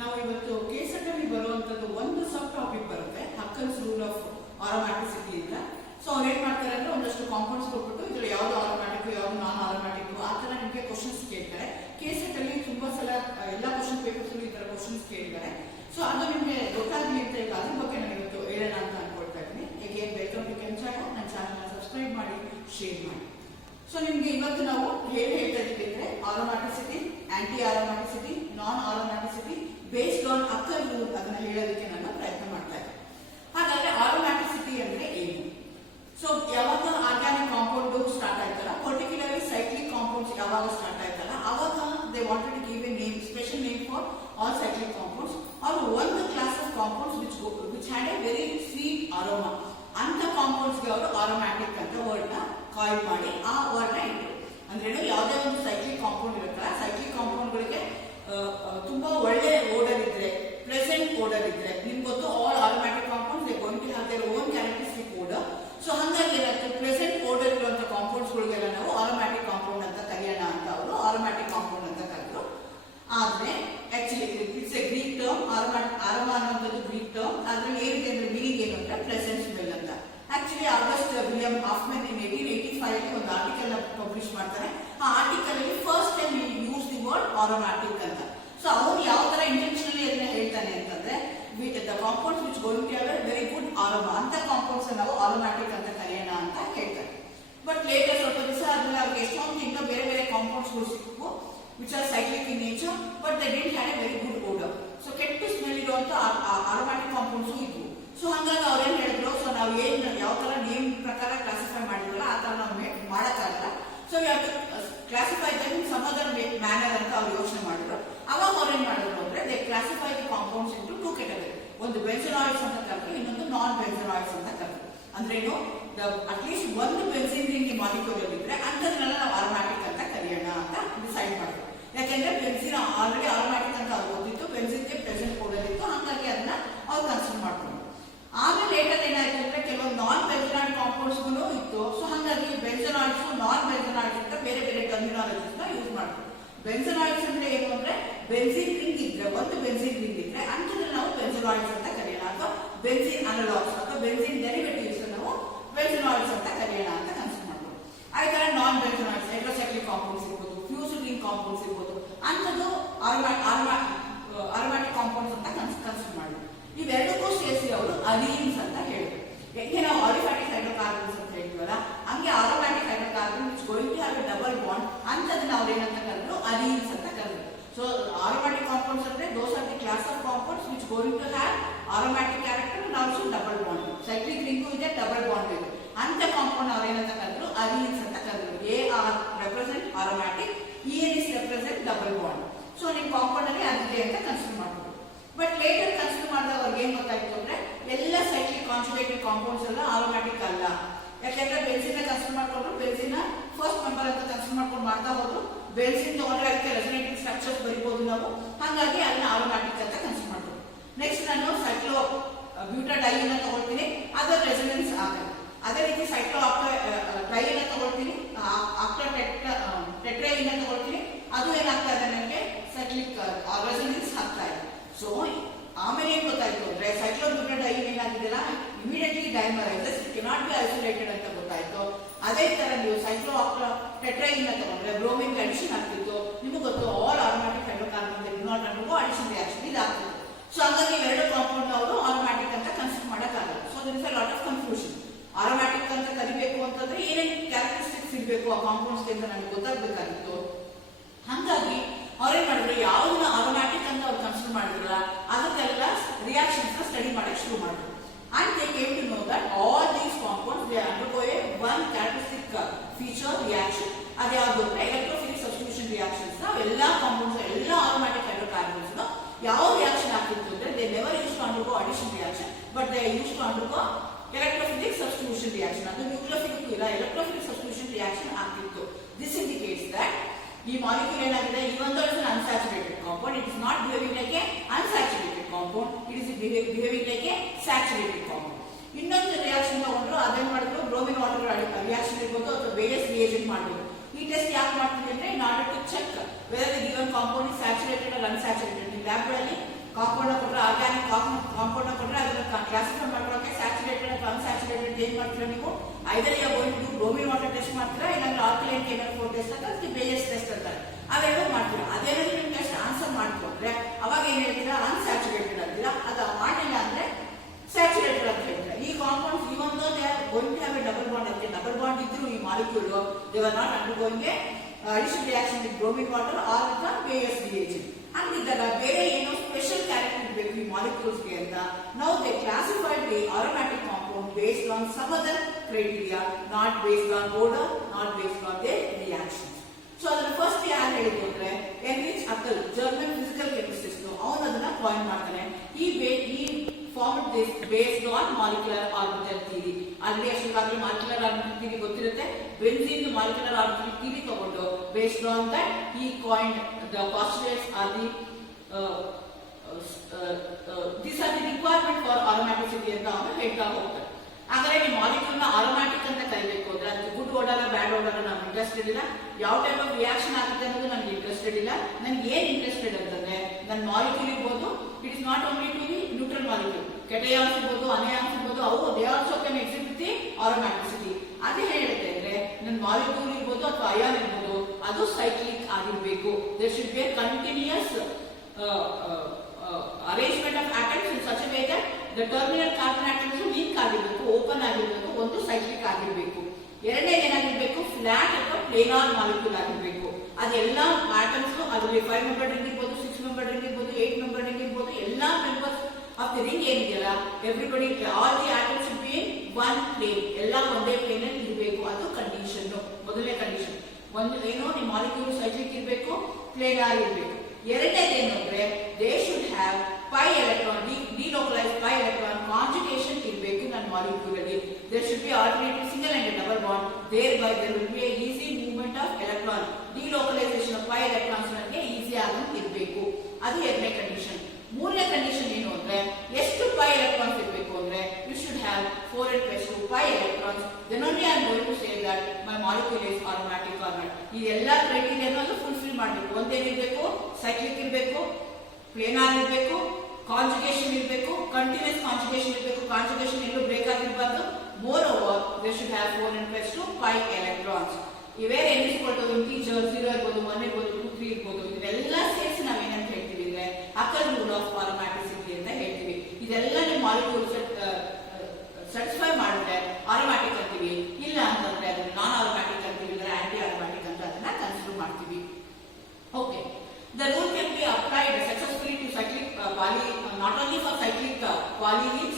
ನಾವು ಇವತ್ತು ಕೆಸೆಟ್ ಅಲ್ಲಿ ಬರುವಂತದ್ದು ಒಂದು ಸಬ್ ಟಾಪಿಕ್ ಬರುತ್ತೆ, ಹಕ್ಕಲ್ಸ್ ರೂಲ್ ಆಫ್ ಆರೋಮ್ಯಾಟಿಸಿಟಿ ಅಂತ. ಸೊ ಅವ್ರು ಏನ್ ಮಾಡ್ತಾರೆ ಅಂದ್ರೆ ಒಂದಷ್ಟು ಕಾಂಪೌಂಡ್ಸ್ ಕೊಟ್ಬಿಟ್ಟು ಇದ್ರಲ್ಲಿ ಯಾವ್ದು ಆರೋಮ್ಯಾಟಿಕ್ ಯಾವ್ದು ನಾನ್ ಆರೋಮ್ಯಾಟಿಕ್ ಆ ತರ ನಿಮಗೆ ಕ್ವಶನ್ಸ್ ಕೇಳ್ತಾರೆ. ಕೆಸೆಟ್ ಅಲ್ಲಿ ತುಂಬಾ ಸಲ ಎಲ್ಲ ಕ್ವಶನ್ ಪೇಪರ್ಸ್ ಈ ತರ ಕ್ವಶನ್ಸ್ ಕೇಳಿದ್ದಾರೆ. ಸೊ ಅದು ನಿಮ್ಗೆ ಗೊತ್ತಾಗ್ಲಿ ಅಂತ ಈಗ ಅದ್ರ ಬಗ್ಗೆ ನಾನು ಇವತ್ತು ಹೇಳೋಣ ಅಂತ ಅನ್ಕೊಳ್ತಾ ಇದ್ದೀನಿ. Again welcome to Ken channel. ನನ್ನ ಚಾನಲ್ ಸಬ್ಸ್ಕ್ರೈಬ್ ಮಾಡಿ, ಶೇರ್ ಮಾಡಿ. ಸೊ ನಿಮ್ಗೆ ಇವತ್ತು ನಾವು ಹೇಳ್ತಾ ಇದ್ದೀವಿ ಅಂದ್ರೆ aromaticity, anti aromaticity, non aromaticity based on Huckel rule ಅದನ್ನ ಹೇಳೋದಕ್ಕೆ ನಾನು ಪ್ರಯತ್ನ ಮಾಡ್ತಾ ಇದ್ದೀನಿ. ಹಾಗಾದ್ರೆ ಆರೋಮ್ಯಾಟಿಸಿಟಿ ಅಂದ್ರೆ ಏನು? ಸೊ ಯಾವಾಗ ಆರ್ಗ್ಯಾನಿಕ್ ಕಾಂಪೌಂಡ್ ಸ್ಟಾರ್ಟ್ ಆಯ್ತಲ್ಲ, ಪರ್ಟಿಕ್ಯುಲರ್ಲಿ ಸೈಕ್ಲಿಕ್ ಕಾಂಪೌಂಡ್ಸ್ ಯಾವಾಗ ಸ್ಟಾರ್ಟ್ ಆಯ್ತಲ್ಲ ಅವಾಗ they wanted to give a name, special name for all cyclic compounds are ಒಂದು class of compounds which had a very sweet aroma. ಅಂತ ಕಾಂಪೌಂಡ್ಸ್ ಗೆ ಅವರು aromatic ಅಂತ word ನ ಕಾಯಿಲ್ ಮಾಡಿ ಆ ವರ್ಡ್ ನ ಇಟ್ಟರು. ಅಂದ್ರೆ ಯಾವುದೇ ಒಂದು ಸೈಕ್ಲಿಕ್ ಕಾಂಪೌಂಡ್ ಇರುತ್ತಲ್ಲ, ಸೈಕ್ಲಿಕ್ ಕಾಂಪೌಂಡ್ ಗಳಿಗೆ ತುಂಬಾ ಒಳ್ಳೆ ಓಡರ್ ಇದ್ರೆ, ಪ್ರೆಸೆಂಟ್ ಓಡರ್ ಇದ್ರೆ, ನಿಮ್ಗೆ ಗೊತ್ತು all aromatic compounds they going to have their own characteristic odour. So ಹಾಗಾಗಿ ಏನಾಯ್ತು, ಪ್ರೆಸೆಂಟ್ ಓಡರ್ ಇರುವಂತಹ ಕಾಂಪೌಂಡ್ಸ್ ಗಳಿಗೆಲ್ಲ ನಾವು ಆರೋಮ್ಯಾಟಿಕ್ ಕಾಂಪೌಂಡ್ ಅಂತ ಕರೆಯೋಣ ಅಂತ ಅವರು ಆರೋಮ್ಯಾಟಿಕ್ ಕಾಂಪೌಂಡ್ ಅಂತ ಕರೆದ್ರು. ಆದ್ರೆ actually it's a Greek term. Aroma ಅನ್ನುವಂಥದ್ದು ಗ್ರೀಕ್ ಟರ್ಮ್. ಅದ್ರಲ್ಲಿ ಏನಿದೆ ಅಂದ್ರೆ ಮೀನಿಂಗ್ ಏನು ಅಂದ್ರೆ ಪ್ರೆಸೆಂಟ್ ಸ್ಮೆಲ್ ಅಂತ. Actually August William Hofmann in 1885 ಒಂದು ಆರ್ಟಿಕಲ್ ಪಬ್ಲಿಷ್ ಮಾಡ್ತಾರೆ. ಆ ಆರ್ಟಿಕಲ್ ಅಲ್ಲಿ first time use the word aromatic ಅಂತ. ಸೊ ಅವ್ರು ಯಾವ ತರ ಇಂಟೆನ್ಷನಲಿ ಅದನ್ನ ಹೇಳ್ತಾನೆ ಅಂತಂದ್ರೆ, the compounds which going to have a very good aroma ಅಂತ ಕಾಂಪೌಂಡ್ಸ್ ನಾವು ಆರೋಮ್ಯಾಟಿಕ್ ಅಂತ ಕರೆಯೋಣ ಅಂತ ಹೇಳ್ತಾರೆ. ಬಟ್ ಲೇಟರ್ ಸ್ವಲ್ಪ ದಿವಸ ಆದ್ಮೇಲೆ ಅವ್ರಿಗೆ ಎಷ್ಟೊಂದು ಇನ್ನೂ ಬೇರೆ ಬೇರೆ ಕಾಂಪೌಂಡ್ಸ್ ಗಳು ಸಿಕ್ಕು which are cyclic in nature but they didn't have a very good odor. So ಕೆಟ್ಟು ಸ್ಮೆಲ್ ಇರುವಂತ ಆರೋಮ್ಯಾಟಿಕ್ ಕಾಂಪೌಂಡ್ಸ್ ಇದ್ವು. ಸೊ ಹಾಗಾಗಿ ಅವ್ರೇನ್ ಹೇಳಿದ್ರು, ಸೊ ನಾವು ಏನ್ ಯಾವ ತರ ನೇಮ್ ಪ್ರಕಾರ ಕ್ಲಾಸಿಫೈ ಮಾಡಿದ್ರಲ್ಲ ಆ ತರ ನಾವು ಮಾಡಕ್ಕಾಗಲ್ಲ. So classify some other manner ಅಂತ ಅವ್ರು ಯೋಚನೆ ಮಾಡಿದ್ರು. ಅವಾಗ ಅವ್ರೇನ್ ಮಾಡಿದ್ರು ಅಂದ್ರೆ they classify the compounds into two category. ಒಂದು ಬೆನ್ಸೆನಾಯ್ಡ್ಸ್ ಅಂತ ಕರೆದ್ರು, ಇನ್ನೊಂದು ನಾನ್ ಬೆನ್ಸೆನಾಯ್ಡ್ಸ್ ಅಂತ ಕರೆದ್ರು. ಅಂದ್ರೇನು, ಅಟ್ಲೀಸ್ಟ್ ಒಂದು ಬೆನ್ಸಿನ್ ರಿಂಗ್ ಮಾಲಿಕ್ಯೂಲ್ ಇದ್ರೆ ಅಂತದ್ನೆಲ್ಲ ನಾವು ಆರೋಮ್ಯಾಟಿಕ್ ಅಂತ ಕರೆಯೋಣ ಅಂತ ಡಿಸೈಡ್ ಮಾಡಿದ್ರು. ಯಾಕೆಂದ್ರೆ ಬೆನ್ಸಿನ್ ಆಲ್ರೆಡಿ ಆರೋಮ್ಯಾಟಿಕ್ ಅಂತ ಅವ್ರು ಗೊತ್ತಿತ್ತು, ಬೆನ್ಸಿನ್ಗೆ ಪ್ರೆಸೆಂಟ್ ಕೊಡೋದಿತ್ತು. ಹಾಗಾಗಿ ಅದನ್ನ ಅವ್ರು ಕನ್ಸಿಡರ್ ಮಾಡ್ಕೊಂಡು ಆಮೇಲೆ ಲೇಟರ್ ಏನಾಯ್ತು ಅಂದ್ರೆ ಕೆಲವೊಂದು ನಾನ್ ಬೆನ್ಸೆನಾಯ್ಡ್ ಕಾಂಪೌಂಡ್ಸ್ ಇತ್ತು. ಸೊ ಹಾಗಾಗಿ ಬೆನ್ಸೆನಾಯ್ಡ್ಸ್ ನಾನ್ ಬೆನ್ಸೆನಾಯ್ಡ್ಸ್ ಅಂತ ಬೇರೆ ಬೇರೆ ಟರ್ಮಿನಾಲಜೀಸ್ ನ ಯೂಸ್ ಮಾಡಿದ್ರು. ಬೆನ್ಸೆನಾಯ್ಡ್ಸ್ ಅಂದ್ರೆ ಏನು ಅಂದ್ರೆ ಬೆನ್ಸಿನ್ ರಿಂಗ್ ಇದ್ರೆ, ಒಂದು ಬೆನ್ಸಿನ್ ರಿಂಗ್ ಇದ್ರೆ ಅಂತಂದ್ರೆ ನಾವು ಬೆನ್ಸೆನಾಯ್ಡ್ಸ್ ಅಂತ ಕರೆಯೋಣ, ಅಥವಾ ಬೆನ್ಸಿನ್ ಅನಲಾಗ್ಸ್ ಅಥವಾ ಬೆನ್ಸಿನ್ ಡೆರಿವೇಟಿವ್ಸ್ ನಾವು ಬೆನ್ಸೆನಾಯ್ಡ್ಸ್ ಅಂತ ಕರೆಯೋಣ ಅಂತ ಕನ್ಸಿಡರ್ ಮಾಡ್ಬೋದು. ಅದೇ ತರ ನಾನ್ ಬೆನ್ಸೆನಾಯ್ಡ್ಸ್ ಹೈಡ್ರೋಸೈಕ್ಲಿಕ್ ಕಾಂಪೌಂಡ್ಸ್ ಇರ್ಬೋದು, ಫ್ಯೂಸ್ಡ್ ರಿಂಗ್ ಕಾಂಪೌಂಡ್ಸ್ ಇರ್ಬೋದು, ಅಂಥದ್ದು ಆರೋಮ್ಯಾಟಿಕ್ ಕಾಂಪೌಂಡ್ಸ್ ಅಂತ ಕನ್ಸಿಡರ್ ಮಾಡಿದ್ರು. ಇವೆರಡಕ್ಕೂ ಸೇರಿಸಿ ಅವರು ಅಲೀನ್ಸ್ ಅಂತ ಹೇಳಿದ್ರು. ಯಾಕೆ ನಾವು ಆಲಿಫ್ಯಾಟಿಕ್ ಹೈಡ್ರೋಕಾರ್ಬನ್ಸ್ ಅಂತ ಹೇಳ್ತೀವಲ್ಲ, ಹಂಗೆ aromatic hydrocarbon which going to have a double bond ಅಂತದನ್ನ ಅವ್ರು ಏನಂತ ಕರೆದ್ರು, ಅಲೀನ್ಸ್ ಅಂತ ಕರೆದ್ರು. ಸೊ ಆರೋಮ್ಯಾಟಿಕ್ ಕಾಂಪೌಂಡ್ಸ್ ಅಂದ್ರೆ those are the class of compounds which going to have aromatic character and also double bond. Cyclic ring ಇದೆ, double bond ಇದೆ. ಅಂತ ಕಾಂಪೌಂಡ್ ಅವ್ರು ಏನಂತ ಕರೆದ್ರು, ಅಲೀನ್ಸ್ ಅಂತ ಕರೆದ್ರು. A R represent aromatic, E is represent double bond. So ನಿಮ್ compound ಅಲ್ಲಿ ಅದಿದೆ ಅಂತ ಕನ್ಸಿಡರ್ ಮಾಡಬಹುದು. ಬಟ್ ಲೇಟರ್ ಕನ್ಸಿಡರ್ ಮಾಡಿದಾಗ ಅವ್ರಿಗೆ ಏನ್ ಗೊತ್ತಾಯ್ತು ಅಂದ್ರೆ ಎಲ್ಲ ಸೈಕ್ಲಿಕ್ ಕಾನ್ಜುಗೇಟೆಡ್ ಕಾಂಪೌಂಡ್ಸ್ ಎಲ್ಲ ಆರೋಮ್ಯಾಟಿಕ್ ಅಲ್ಲ. ಯಾಕಂದ್ರೆ ಬೆನ್ಸಿನ್ ಕನ್ಸಿಡರ್ ಮಾಡ್ಕೊಂಡ್ರು, ಬೆನ್ಸಿನ್ ಫಸ್ಟ್ ಮೆಂಬರ್ ಅಂತ ಕನ್ಸಿಡರ್ ಮಾಡ್ಕೊಂಡು ಮಾಡ್ತಾ ಹೋದ್ರು. ಬೆನ್ಸಿನ್ ತಗೊಂಡ್ರೆ ಅದಕ್ಕೆ ರೆಸೊನೇಟಿಂಗ್ ಸ್ಟ್ರಕ್ಚರ್ಸ್ ಬರೀಬಹುದು ನಾವು, ಹಾಗಾಗಿ ಅದನ್ನ ಆರೋಮ್ಯಾಟಿಕ್ ಅಂತ ಕನ್ಸಿಡರ್ ಮಾಡ್ಬೋದು. ನೆಕ್ಸ್ಟ್ ನಾನು ಸೈಕ್ಲೋ ಬ್ಯೂಟಾಡೈನ್ ತಗೊಳ್ತೀನಿ, ಅದರ ರೆಸೊನೆನ್ಸ್ ಆಗಲ್ಲ. ಅದೇ ರೀತಿ ಸೈಕ್ಲೋ ಡೈನ್ ತಗೊಳ್ತೀನಿ, ಟೆಟ್ರೈನ್ ತಗೊಳ್ತೀನಿ, ಅದು ಏನಾಗ್ತಾ ಇದೆ ನನಗೆ ಸೈಕ್ಲಿಕ್ ರೆಸೊನೆನ್ಸ್ ಆಗ್ತಾ ಇದೆ. ಸೊ ಆಮೇಲೆ ಏನ್ ಗೊತ್ತಾಯ್ತು ಅಂದ್ರೆ ಸೈಕ್ಲೋಬ್ಯೂಟಾಡೈನ್ ಏನಾಗಿದೆಯಲ್ಲ immediately dimerises, it cannot be isolated ಅಂತ ಗೊತ್ತಾಯ್ತು. ಅದೇ ತರ ನೀವು ಟೆಟ್ರೈನ್ ತಗೊಂಡ್ರೆ ಬ್ರೋಮಿನ್ ಅಡಿಷನ್ ಆಗ್ತಿತ್ತು. ನಿಮಗೆ ಗೊತ್ತು all aromatic hydrocarbon do not undergo addition reaction ಇದಾಗ್ತಿತ್ತು. ಸೊ ಹಾಗಾಗಿ ಎರಡು ಕಾಂಪೌಂಡ್ ಅವರು ಆರೋಮ್ಯಾಟಿಕ್ ಅಂತ ಕನ್ಸಿಡರ್ ಮಾಡಕ್ಕಾಗಲ್ಲ. So there is a lot of confusion. Aromatic ಅಂತ ಕರಿಬೇಕು ಅಂತಂದ್ರೆ ಏನೇನು ಕ್ಯಾರೆಕ್ಟರಿಸ್ಟಿಕ್ಸ್ ಇರಬೇಕು ಆ ಕಾಂಪೌಂಡ್ಸ್ ಅಂತ ನಮ್ಗೆ ಗೊತ್ತಾಗಬೇಕಾಗಿತ್ತು. ಹಾಗಾಗಿ ಅವ್ರೇನ್ ಮಾಡಿದ್ರು, ಯಾವ್ದನ್ನ ಆರೋಮ್ಯಾಟಿಕ್ ಅಂತ ಅವ್ರು ಕನ್ಸಿಡರ್ ಮಾಡಿದ್ರಲ್ಲ ಅದಕ್ಕೆಲ್ಲ ರಿಯಾಕ್ಷನ್ಸ್ ಸ್ಟಡಿ ಮಾಡಕ್ ಶುರು ಮಾಡಿದ್ರು. And they came to know that all these compounds they undergo a one characteristic feature reaction. ಅದ್ಯಾವುದು ಅಂದ್ರೆ ಎಲೆಕ್ಟ್ರೋಫಿಲಿಕ್ ಸಬ್ಸ್ಟಿಟ್ಯೂಷನ್ ರಿಯಾಕ್ಷನ್ಸ್. ಎಲ್ಲಾ ಕಾಂಪೌಂಡ್ಸ್, ಎಲ್ಲ ಆರೋಮ್ಯಾಟಿಕ್ ಹೈಡ್ರೋಕಾರ್ಬನ್ಸ್ ಯಾವ ರಿಯಾಕ್ಷನ್ ಆಗ್ತಿತ್ತು ಅಂದ್ರೆ they never use to undergo addition reaction but they use to undergo electrophilic substitution reaction. ಅದು nucleophilic ಇಲ್ಲ, electrophilic substitution reaction ಆಗ್ತಿತ್ತು. This indicates that ಈ ಮಾಲಿಕ್ಯೂಲ್ ಏನಾಗಿದೆ, even though it is an unsaturated compound, it is not behaving like a unsaturated compound, it is behaving like a saturated compound. ಇನ್ನೊಂದು reaction ತಗೊಂಡ್ರು, ಅದೇನ್ ಮಾಡಿದ್ರು, bromine water reaction ಇರ್ಬೋದು ಅಥವಾ base reagent ಮಾಡಿದ್ರು. ಈ ಟೆಸ್ಟ್ ಯಾಕೆ ಮಾಡ್ತೀವಿ ಅಂದ್ರೆ in order to check whether the given compound is saturated or unsaturated. ಈ ಲ್ಯಾಬ್ ಗಳಲ್ಲಿ ಕಾಂಪೌಂಡ್ ಕೊಟ್ಟರೆ ಆರ್ಗ್ಯಾನಿಕ್ ಕಾಂಪೌಂಡ್ ಕೊಟ್ಟರೆ ಅದನ್ನ ಕ್ಲಾಸಿಫೈ ಮಾಡ್ಕೊಳ್ಳೋಕೆ ಸ್ಯಾಚುರೇಟೆಡ್ ಅಥವಾ ಅನ್ಸ್ಯಾಚುರೇಟೆಡ್ ಏನ್ ಮಾಡ್ತೀರಾ ನೀವು either you going to bromine water test ಮಾಡ್ತೀರಾ ಇಲ್ಲಾಂದ್ರೆ ಆಲ್ಕಲೈನ್ ಕೆಮಿಕಲ್ ಟೆಸ್ಟ್ ಅಂತ ಅದಕ್ಕೆ ಬೇಸ್ ಟೆಸ್ಟ್ ಅಂತಾರೆ ಅವೆಲ್ಲ ಮಾಡ್ತೀರಾ. ಅದೇನಾದ್ರೂ ನಿಮ್ಗೆ ಅಷ್ಟು ಆನ್ಸರ್ ಮಾಡ್ಕೊಂಡ್ರೆ ಅವಾಗ ಏನ್ ಹೇಳ್ತೀರಾ ಅನ್ಸ್ಯಾಚುರೇಟೆಡ್ ಅಂತೀರಾ. ಅದು ಮಾಡಿಲ್ಲ ಅಂದ್ರೆ ಸ್ಯಾಚುರೇಟೆಡ್ ಅಂತ ಹೇಳ್ತಾರೆ. ಈ compounds even though they are going to have a double bond ಅಂತ ಡಬಲ್ ಬಾಂಡ್ ಇದ್ರು ಈ molecule they are not undergoing a addition reaction with bromine water or with the various reagent. ಹಂಗಿದ್ದಾಗ ಬೇರೆ ಏನೋ ಸ್ಪೆಷಲ್ ಕ್ಯಾರೆಕ್ಟರ್ ಇರಬೇಕು ಈ molecules ಗೆ ಅಂತ ನಾವು they classified the aromatic compound based on some other criteria, not based on odor, not based on their reactions. So ಅದನ್ನ first ಯಾರು ಹೇಳಿದ್ರು ಅಂದ್ರೆ ಎನ್ರಿಚ್ ಅಕಲ್ ಜರ್ಮನ್ ಫಿಸಿಕಲ್ ಕೆಮಿಸ್ಟ್ರಿಸ್ಟ್ ಅವನು ಅದನ್ನ ಪಾಯಿಂಟ್ ಮಾಡ್ತಾನೆ. ಈ formed this based on molecular orbital theory. Already ಅಷ್ಟೊಂದಾಗಲೇ molecular orbital theory ಗೊತ್ತಿರುತ್ತೆ. ಬೆನ್ಝೀನ್ ಮಾಲಿಕ್ಯುಲರ್ ಆರ್ಬಿಟಲ್ ಥಿಯರಿ ತಗೊಂಡು based on that he coined the postulates are the these are the requirement for aromaticity ಅಂತ ಅವನು ಹೇಳ್ತಾ ಹೋಗ್ತಾರೆ. ಹಾಗಾದ್ರೆ ಈ ಮಾಲಿಕ್ಯೂಲ್ ನ ಅರೋಮ್ಯಾಟಿಕ್ ಅಂತ ಕರಿಬೇಕು ಅಂದ್ರೆ ಅದಕ್ಕೆ ಗುಡ್ ಓಡರ್ ಬ್ಯಾಡ್ ಓಡರ್ ನಮ್ಗೆ ಇಂಟ್ರೆಸ್ಟೆಡ್ ಇಲ್ಲ. ಯಾವ ಟೈಪ್ ಆಫ್ ರಿಯಾಕ್ಷನ್ ಆಗುತ್ತೆ ಅನ್ನೋದು ನನ್ಗೆ ಇಂಟ್ರೆಸ್ಟೆಡ್ ಇಲ್ಲ. ನನ್ಗೆ ಏನ್ ಇಂಟ್ರೆಸ್ಟೆಡ್ ಅಂತಂದ್ರೆ ನನ್ನ ಮಾಲಿಕ್ಯೂಲ್ ಇರ್ಬೋದು, it is not only to the neutral molecule, cations ಇರ್ಬೋದು, ಅನಯಾನ್ಸ್ ಇರ್ಬೋದು, ಅವು they also can exhibit the aromaticity. ಅದೇ ಹೇಳುತ್ತೆ ಅಂದ್ರೆ ನನ್ನ ಮಾಲಿಕ್ಯೂಲ್ ಇರ್ಬೋದು ಅಥವಾ ಅಯಾನ್ ಇರ್ಬೋದು ಅದು ಸೈಕ್ಲಿಕ್ ಆಗಿರ್ಬೇಕು. There should be continuous arrangement of atoms in such a way that the terminal carbon atoms link ಆಗಿರ್ಬೇಕು, ಓಪನ್ ಆಗಿರ್ಬೇಕು, ಒಂದು ಸೈಕ್ಲಿಕ್ ಆಗಿರ್ಬೇಕು. ಎರಡನೇದು ಏನಾಗಿರ್ಬೇಕು ಫ್ಲಾಟ್ ಅಥವಾ ಪ್ಲೇನಾರ್ ಮಾಲಿಕ್ಯೂಲ್ ಆಗಿರ್ಬೇಕು. ಅದೆಲ್ಲ ಆಟಮ್ಸ್ ಅದರಲ್ಲಿ 5 ಮೆಂಬರ್ ರಿಂಗ್ ಇರ್ಬೋದು, 6 ಮೆಂಬರ್ ರಿಂಗ್ ಇರ್ಬೋದು, 8 ಮೆಂಬರ್ ರಿಂಗ್ ಇರ್ಬೋದು, ಎಲ್ಲಾ ಮೆಂಬರ್ಸ್ ಆಫ್ ದಿ ರಿಂಗ್ ಏನಿದೆಯಲ್ಲ everybody all the atoms should be in one plane, ಎಲ್ಲ ಒಂದೇ ಪ್ಲೇನ್ ಅಲ್ಲಿ ಇರಬೇಕು. ಅದು ಕಂಡೀಷನ್, ಮೊದಲನೇ ಕಂಡೀಷನ್. ಒಂದು ಏನು ನಿಮ್ಮ ಮಾಲಿಕ್ಯೂಲ್ ಸೈಕ್ಲಿಕ್ ಇರಬೇಕು, ಪ್ಲೇನಾರ್ ಇರಬೇಕು. ಎರಡನೇದು ಏನು ಅಂದ್ರೆ they should have pi electron delocalise pi electron conjugation ಇರಬೇಕು ನನ್ನ ಮಾಲಿಕ್ಯೂಲ್ ಅಲ್ಲಿ. There should be alternative single and double bond, there by there will be easy movement of electron, delocalisation of pi electrons ನನಗೆ easy ಆಗಂತ ಇರಬೇಕು. ಅದು ಎರಡನೇ condition. ಮೂರನೇ condition ಏನು ಅಂದ್ರೆ ಎಷ್ಟು ಪೈ ಎಲೆಕ್ಟ್ರಾನ್ಸ್ ಇರಬೇಕು ಅಂದ್ರೆ you should have 4n2 pi electrons. Then only I am going to say that my molecule is aromatic or not. ಈ ಎಲ್ಲಾ ಕ್ರೈಟೀರಿಯಾನು ಫುಲ್ಫಿಲ್ ಮಾಡಬೇಕು. ಒಂದೇನಿರಬೇಕು ಸೈಕ್ಲಿಕ್ ಇರಬೇಕು, ಪ್ಲೇನಾರ್ ಇರಬೇಕು, ಕಾಂಜುಗೇಷನ್ ಇರಬೇಕು, ಕಂಟಿನ್ಯೂಸ್ ಕಾಂಜುಗೇಷನ್ ಇರಬೇಕು, ಕಾಂಜುಗೇಷನ್ ಎಲ್ಲೂ ಬ್ರೇಕ್ ಆಗಿರಬಾರ್ದು. Moreover they should have 4n2 pi electrons. Where n = integer 0 ಇರ್ಬೋದು, 1 ಇರ್ಬೋದು, 2, 3 ಇರ್ಬೋದು. ಇದೆಲ್ಲ ಸೇರಿಸಿ ನಾವೇನಂತ ಹೇಳ್ತೀವಿ ಅಂದ್ರೆ ಅಕಲ್ ರೂಲ್ ಆಫ್ ಅರೋಮ್ಯಾಟಿಸಿಟಿ ಅಂತ ಹೇಳ್ತೀವಿ. ಇದೆಲ್ಲ ನಿಮ್ಮ ಮಾಲಿಕ್ಯೂಲ್ ಸ್ಯಾಟಿಸ್ಫೈ ಮಾಡಿದ್ರೆ ಅರೋಮ್ಯಾಟಿಕ್ ಅಂತೀವಿ, ಇಲ್ಲ ಅಂತಂದ್ರೆ ಅದನ್ನ ನಾನ್ ಅರೋಮ್ಯಾಟಿಕ್ ಅಂತೀವಿ, ಇಲ್ಲ ಆಂಟಿ ಅರೋಮ್ಯಾಟಿಕ್ ಅಂತ ಅದನ್ನ ಕನ್ಸಿಡರ್ ಮಾಡ್ತೀವಿ. Okay, the rule can be applied successfully to cyclic not only for cyclic polyenies,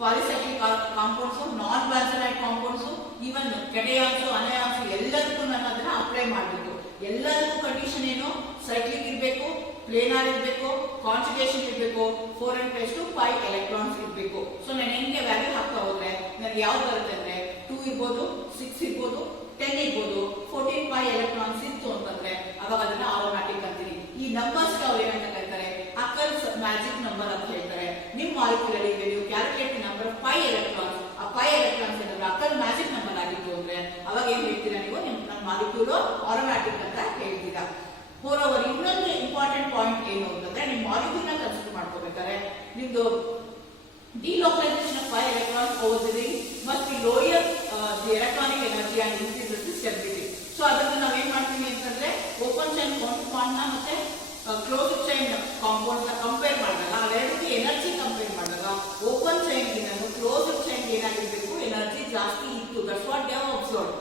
polycyclic compounds, non-benzonide compounds, even cations, anions ಎಲ್ಲದಕ್ಕೂ ನಾನು ಅದನ್ನ ಅಪ್ಲೈ ಮಾಡಬೇಕು. ಎಲ್ಲದಕ್ಕೂ ಕಂಡೀಷನ್ ಏನು ಸೈಕ್ಲಿಕ್ ಇರಬೇಕು, ಪ್ಲೇನಾರ್ ಇರಬೇಕು, ಕಾಂಜುಗೇಷನ್ ಇರಬೇಕು, 4n2 ಪೈ ಎಲೆಕ್ಟ್ರಾನ್ಸ್ ಇರಬೇಕು. ಸೊ ನಾನು ಹೆಂಗೆ ವ್ಯಾಲ್ಯೂ ಹಾಕ್ತಾ ಹೋದ್ರೆ ನನಗೆ ಯಾವ್ದು ಬರುತ್ತೆ ಅಂದ್ರೆ 2 ಇರ್ಬೋದು, 6 ಇರ್ಬೋದು, 10 ಇರ್ಬೋದು, 14 ಪೈ ಎಲೆಕ್ಟ್ರಾನ್ಸ್ ಇತ್ತು ಅಂತಂದ್ರೆ ಅವಾಗ ಅದನ್ನ ಅರೋಮ್ಯಾಟಿಕ್ ಅಂತೀನಿ. ಈ ನಂಬರ್ಸ್ ಅವ್ರು ಏನಂತ ಕರೀತಾರೆ ಅಕಲ್ಸ್ ಮ್ಯಾಜಿಕ್ ನಂಬರ್ ಅಂತ ಹೇಳ್ತಾರೆ. ನಿಮ್ಮ ಮಾಲಿಕ್ಯೂಲ್ ಅಲ್ಲಿ ನೀವು calculate number of pi electrons, ಆ ಪೈ ಎಲೆಕ್ಟ್ರಾನ್ಸ್ ಏನಾದ್ರು ಅಕಲ್ ಮ್ಯಾಜಿಕ್ ನಂಬರ್ ಆಗಿತ್ತು ಅಂದ್ರೆ ಅವಾಗ ಏನ್ ಹೇಳ್ತೀರಾ ನೀವು ನನ್ನ ಮಾಲಿಕ್ಯೂಲ್ ಅರೋಮ್ಯಾಟಿಕ್ ಅಂತ ಹೇಳ್ತೀರಾ. ಮೋರೋವರ್ ಇನ್ನೊಂದು ಇಂಪಾರ್ಟೆಂಟ್ ಪಾಯಿಂಟ್ ಏನು ಅಂತಂದ್ರೆ ನಿಮ್ಮ ಮಾಲಿಕ್ಯೂಲ್ ನ ಕನ್ಸಿಡರ್ ಮಾಡ್ಕೋಬೇಕಾದ್ರೆ ನಿಮ್ದು delocalization of pi electrons over the ring must be lower the electronic energy and increases the stability. So ಅದನ್ನ ನಾವು ಏನ್ ಮಾಡ್ತೀವಿ ಅಂತಂದ್ರೆ ಓಪನ್ ಚೈನ್ ಕಾಂಪೌಂಡ್ ನ ಮತ್ತೆ ಕ್ಲೋಸ್ಡ್ ಚೈನ್ ಕಾಂಪೌಂಡ್ ನ ಕಂಪೇರ್ ಮಾಡಿದಾಗ ಅವೆರಡಕ್ಕೆ ಎನರ್ಜಿ ಕಂಪೇರ್ ಮಾಡಿದಾಗ ಓಪನ್ ಚೈನ್ ಗೆ ಕ್ಲೋಸ್ಡ್ ಚೈನ್ ಏನಾಗಿರ್ಬೇಕು ಎನರ್ಜಿ ಜಾಸ್ತಿ ಇತ್ತು. That's what they have observed.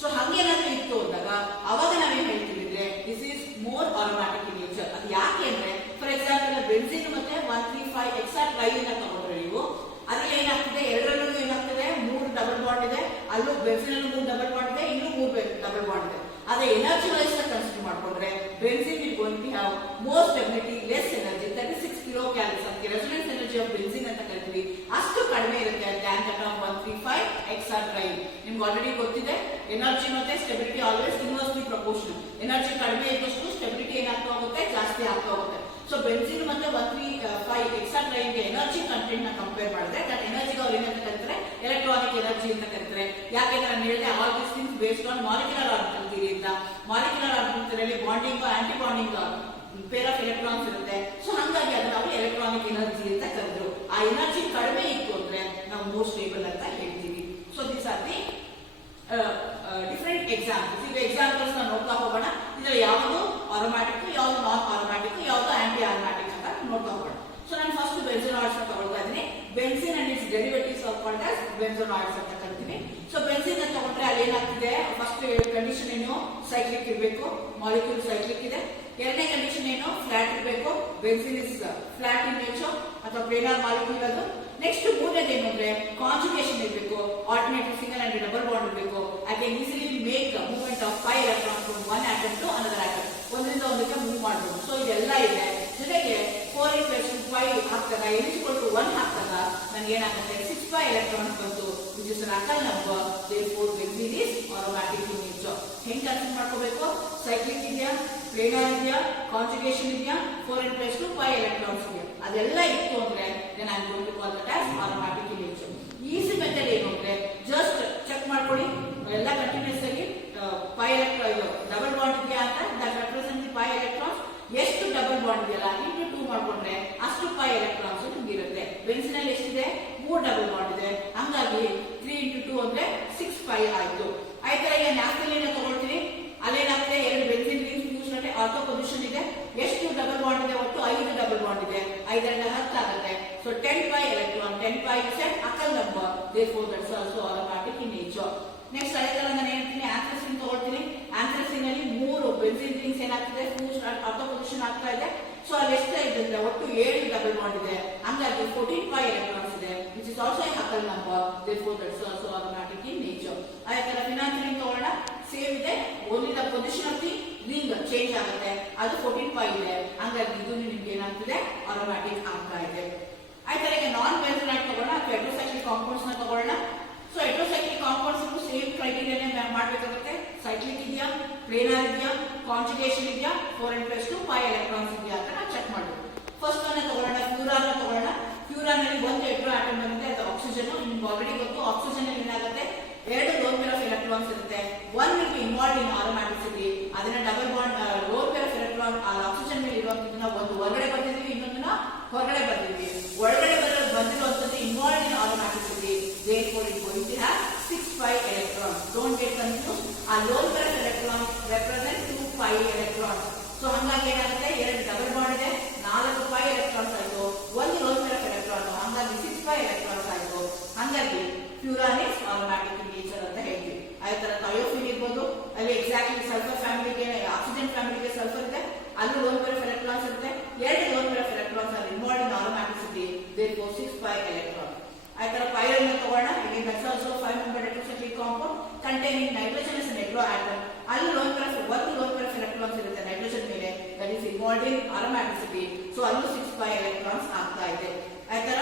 So ಹಂಗೇನಾದ್ರೂ ಇತ್ತು ಅಂದಾಗ ಅವಾಗ ನಾವೇನ್ ಹೇಳ್ತೀವಿ ಅಂದ್ರೆ this is more aromatic in nature. ಅದು ಯಾಕೆ ಅಂದ್ರೆ ಫಾರ್ ಎಕ್ಸಾಂಪಲ್ ಬೆನ್ಝೀನ್ ಮತ್ತೆ 1,3,5 ಎಕ್ಸಾ ಟ್ರೈನ್ ತಗೊಂಡ್ರೆ ನೀವು ಅದ್ರಲ್ಲಿ ಏನಾಗ್ತದೆ, ಎರಡರಲ್ಲೂ ಏನಾಗ್ತದೆ 3 ಡಬಲ್ ಬಾಂಡ್ ಇದೆ, ಅಲ್ಲೂ ಬೆನ್ಝೀನ್ 3 ಡಬಲ್ ಬಾಂಡ್ ಇದೆ, ಇನ್ನೂ 3 ಡಬಲ್ ಬಾಂಡ್ ಇದೆ. ಅದೇ ಎನರ್ಜಿ ವೈಸ್ ಕನ್ಸಿಡರ್ ಮಾಡ್ಕೊಂಡ್ರೆ benzene will going to have more stability, less energy, 36 kilo calories. ಅದಕ್ಕೆ ರೆಸೊನೆನ್ಸ್ ಎನರ್ಜಿ ಆಫ್ ಬೆನ್ಝೀನ್ ಅಂತ ಕರಿತೀವಿ, ಅಷ್ಟು ಕಡಿಮೆ ಇರುತ್ತೆ than that of 1,3,5 hexatriene. ನಿಮ್ಗೆ ಆಲ್ರೆಡಿ ಗೊತ್ತಿದೆ ಎನರ್ಜಿ ಮತ್ತೆ stability always inversely proportional. Energy ಕಡಿಮೆ ಇದ್ದಷ್ಟು ಸ್ಟೆಬಿಲಿಟಿ ಏನಾಗ್ತಾ ಹೋಗುತ್ತೆ, ಜಾಸ್ತಿ ಆಗ್ತಾ ಹೋಗುತ್ತೆ. ಸೊ ಬೆನ್ಝೀನ್ ಮತ್ತೆ 1,3,5 ಎಕ್ಸಾ ಟ್ರೈನ್ ಗೆ ಎನರ್ಜಿ ಕಂಟೆಂಟ್ ನ ಕಂಪೇರ್ ಮಾಡಿದ್ರೆ ದಟ್ ಎನರ್ಜಿಗೆ ಅವ್ರು ಏನಂತ ಕರೀತಾರೆ ಎಲೆಕ್ಟ್ರಾನಿಕ್ ಎನರ್ಜಿ ಅಂತ ಕರೀತಾರೆ. ಯಾಕೆಂದ್ರೆ ನಾನು ಹೇಳಿದೆ all this things based on molecular orbital theory ಅಂತ. ಮಾಲಿಕ್ಯುಲರ್ ಆರ್ಬಿಟಲ್ ಥಿಯರಿಯಲ್ಲಿ bonding anti bonding pair of electrons ಇರುತ್ತೆ. ಸೊ ಹಾಗಾಗಿ ಅದು ನಾವು ಎಲೆಕ್ಟ್ರಾನಿಕ್ ಎಲೆಕ್ಟ್ರಾನಿಕ್ ಎನರ್ಜಿ ಅಂತ ಕರೆದ್ರು. ಆ ಎನರ್ಜಿ ಕಡಿಮೆ ಇತ್ತು ಅಂದ್ರೆ ನಾವು ಮೋರ್ ಸ್ಟೇಬಲ್ ಅಂತ ಹೇಳ್ತೀವಿ. So this are the different examples. ಈಗ ಎಕ್ಸಾಂಪಲ್ಸ್ ನೋಡ್ತಾ ಹೋಗೋಣ. ಇದ್ರಲ್ಲಿ ಯಾವುದು ಆರೋಮ್ಯಾಟಿಕ್, ಯಾವುದು ನಾನ್ ಆರೋಮ್ಯಾಟಿಕ್, ಯಾವುದು ಆಂಟಿ ಆರೋಮ್ಯಾಟಿಕ್ ಅಂತ ನೋಡ್ತಾ ಹೋಗೋಣ. ಸೊ ನಾನು ಫಸ್ಟ್ ಬೆನ್ಸೋನಾಯ್ಡ್ಸ್ ತಗೊಳ್ತಾ ಇದ್ದೀನಿ. Benzene and its derivatives are called as benzenoids ಅಂತ ಕರಿತೀವಿ. ಸೊ ಬೆನ್ಸಿನ್ ಅಂತ ತಗೊಂಡ್ರೆ ಅಲ್ಲಿ ಏನಾಗ್ತಿದೆ, ಫಸ್ಟ್ ಕಂಡೀಷನ್ ಏನು, ಸೈಕ್ಲಿಕ್ ಇರಬೇಕು, ಮಾಲಿಕ್ಯೂಲ್ ಸೈಕ್ಲಿಕ್ ಇದೆ. ಎರಡನೇ ಕಂಡೀಷನ್ ಏನು, ಫ್ಲಾಟ್ ಇರಬೇಕು, benzene is flat in nature ಅಥವಾ ಪ್ಲೇನಾರ್ ಮಾಲಿಕ್ಯೂಲ್ ಅದು. ನೆಕ್ಸ್ಟ್ ಮೂರನೇದು ಏನು ಅಂದ್ರೆ ಕಾಂಜುಗೇಷನ್ ಇರಬೇಕು, alternative single and double bond ಇರಬೇಕು. I can easily make movement of 5 electrons from one atom to another atom. ಒಂದರಿಂದ ಒಂದಕ್ಕೆ ಮೂವ್ ಮಾಡಬಹುದು. ಸೊ ಇದೆಲ್ಲ ಇದೆ. ಜೊತೆಗೆ 4 + 5 ಹಾಕ್ತಾಗ n=1 ಹಾಕ್ತಾಗ ನನಗೆ ಏನಾಗುತ್ತೆ, 6 electrons ಬಂತು, which is an alkyl number. Therefore benzene is aromatic in nature. ಹೆಂಗ್ ಕನ್ಸಿಡರ್ ಮಾಡ್ಕೋಬೇಕು, ಸೈಕ್ಲಿಕ್ ಇದೆಯಾ, ಪ್ಲೇನಾರ್ ಇದೆಯಾ, ಕಾಂಜುಗೇಷನ್ ಇದೆಯಾ, 4n + 5 electrons ಇದೆಯಾ, ಅದೆಲ್ಲ ಇತ್ತು ಅಂದ್ರೆ then I am going to call that as aromatic in nature. Easy method ಏನು ಅಂದ್ರೆ ಜಸ್ಟ್ ಚೆಕ್ ಮಾಡ್ಕೊಳ್ಳಿ, ಎಲ್ಲ ಕಂಟಿನ್ಯೂಸ್ ಆಗಿ 5 electron ಡಬಲ್ ಬಾಂಡ್ ಇದೆಯಾ ಅಂತ, that represents the 5 electrons. ಎಷ್ಟು ಡಬಲ್ ಬಾಂಡ್ ಇದೆಯಲ್ಲ into 2 ಮಾಡ್ಕೊಂಡ್ರೆ ಅಷ್ಟು 5 electrons ನಿಮ್ಗೆ ಇರುತ್ತೆ. ಬೆನ್ಸಿನ್ ಅಲ್ಲಿ ಎಷ್ಟಿದೆ, 3 ಡಬಲ್ ಬಾಂಡ್ ಇದೆ, ಹಂಗಾಗಿ 3 × 2 ಅಂದ್ರೆ 6 5 ಆಯ್ತು. ಆಯ್ತರ ಈಗ ನ್ಯಾಫ್ಥಲಿನ್ ತಗೊಳ್ತೀನಿ, ಅಲ್ಲೇನಾಗ್ತದೆ, 2 ಬೆನ್ಸಿನ್ ರಿಂಗ್ಸ್ ಫ್ಯೂಸ್ ಮಾಡಿ ಆರ್ಥೋ ಪೊಸಿಷನ್ ಇದೆ. ಎಷ್ಟು ಡಬಲ್ ಬಾಂಡ್ ಇದೆ, ಒಟ್ಟು 5 ಡಬಲ್ ಬಾಂಡ್ ಇದೆ, 5 ರಿಂದ 10 ಆಗುತ್ತೆ. So 10 pi electron, 10 pi is an alkyl number, therefore that's also aromatic in nature. Next ಅದೇ ತರ ನಾನು ಹೇಳ್ತೀನಿ, ಆಂಥ್ರಸಿನ್ ತಗೊಳ್ತೀನಿ. ಆಂಥ್ರಸಿನ್ ಅಲ್ಲಿ 3 ಬೆನ್ಸಿನ್ ರಿಂಗ್ಸ್ ಏನಾಗ್ತದೆ, ಫ್ಯೂಸ್ ಆರ್ಥೋ ಪೊಸಿಷನ್ ಆಗ್ತಾ ಇದೆ. ಸೊ ಅಲ್ಲಿ ಎಷ್ಟಾಗಿದೆ ಅಂದ್ರೆ ಒಟ್ಟು 7 ಡಬಲ್ ಬಾಂಡ್ ಇದೆ, ಹಂಗಾಗಿ 14 pi electrons ಇದೆ, which is also an alkyl number, therefore that's also aromatic in nature. ಅದೇ ತರ ಫಿನಾನ್ಸಿಲಿನ್ ತಗೊಳ್ಳೋಣ, ಸೇಮ್ ಇದೆ, only the position of the ring change ಆಗುತ್ತೆ, ಅದು 14 pi ಇದೆ, ಹಂಗಾಗಿ ಇದು ನಿಮ್ಗೆ ಏನಾಗ್ತಿದೆ, aromatic ಆಗ್ತಾ ಇದೆ. ಆಯ್ತಾ, ಈಗ ನಾನ್ ಬೆನ್ಸೋನೈಡ್ ತಗೊಳ್ಳೋಣ ಅಥವಾ ಹೆಟರೋಸೈಕ್ಲಿಕ್ ಕಾಂಪೌಂಡ್ಸ್ ನ ತಗೊಳ್ಳೋಣ. ಸೊ ಹೆಟರೋಸೈಕ್ಲಿಕ್ ಕಾಂಪೌಂಡ್ಸ್ ಸೇಮ್ ಕ್ರೈಟೀರಿಯಾನೇ ಮಾಡಬೇಕಾಗುತ್ತೆ. ಸೈಕ್ಲಿಕ್ ಇದೆಯಾ, ಪ್ಲೇನಾರ್ ಇದೆಯಾ, ಕಾಂಜುಗೇಷನ್ ಇದೆಯಾ, 4n + 2 5 electrons ಇದೆಯಾ ಅಂತ ನಾವು ಚೆಕ್ ಮಾಡಬೇಕು. ಫಸ್ಟ್ ಅನ್ನ ತಗೊಳ್ಳೋಣ, ಫ್ಯೂರಾನ್ ತಗೊಳ್ಳೋಣ. ಫ್ಯೂರಾನ್ ಅಲ್ಲಿ ಒಂದು ಹೆಟರೋ ಆಟಮ್ ಬಂದಿದೆ, ಅದು ಆಕ್ಸಿಜನ್. ನಿಮ್ಗೆ ಆಲ್ರೆಡಿ ಗೊತ್ತು, ಆಕ್ಸಿಜನ್ ಅಲ್ಲಿ ಏನಾಗುತ್ತೆ, 2 ಲೋನ್ ಪೇರ್ ಆಫ್ ಎಲೆಕ್ಟ್ರಾನ್ಸ್ ಇರುತ್ತೆ. One will be involved in aromaticity, ಅದನ್ನ double bond lone pair of electron ಆ ಆಕ್ಸಿಜನ್ ಮೇಲೆ ಇರುವಂತದನ್ನ ಒಂದು ಹೊರಗಡೆ ಬರ್ತಿದ್ವಿ, ಇನ್ನೊಂದನ್ನ ಹೊರಗಡೆ ಬರ್ತಿದ್ವಿ. ಒಳಗಡೆ ಬಂದಿರುವಂತದ್ದು involved in aromaticity, therefore it is going to have 6 pi electrons. Don't get confused. ಆ lone pair of electrons represent 2 pi electrons. So ಹಂಗಾಗಿ ಏನಾಗುತ್ತೆ, 2 ಡಬಲ್ ಬಾಂಡ್ ಇದೆ, 4 pi electrons ಆಯ್ತು, ಒಂದು lone pair of electron, ಹಂಗಾಗಿ 6 pi electrons ಆಯ್ತು. ಹಂಗಾಗಿ ಫ್ಯೂರಾನ್ is aromatic in nature ಅಂತ ಹೇಳ್ತೀವಿ. ಅದೇ ತರ ಥಯೋಫಿನ್ ಇರ್ಬೋದು, ಅಲ್ಲಿ ಎಕ್ಸಾಕ್ಟ್ಲಿ ಸಲ್ಫರ್ ಫ್ಯಾಮಿಲಿಗೆ, ಆಕ್ಸಿಜನ್ ಫ್ಯಾಮಿಲಿಗೆ ಸಲ್ಫರ್ ಇದೆ, ಅಲ್ಲೂ lone pair of electrons ಇರುತ್ತೆ. 2 lone pair of electrons are involved in aromaticity, therefore 6 pi electrons. I can pyrrole ತಗೊಳ್ಳೋಣ. Again that's also 5-membered heterocyclic compound containing nitrogen as an heteroatom. ಅಲ್ಲಿ lone pair of electrons ಇರುತ್ತೆ nitrogen ಮೇಲೆ, that is involved in aromaticity. So ಅಲ್ಲೂ 6 pi electrons ಆಗ್ತಾ ಇದೆ. ಆಯ್ತರ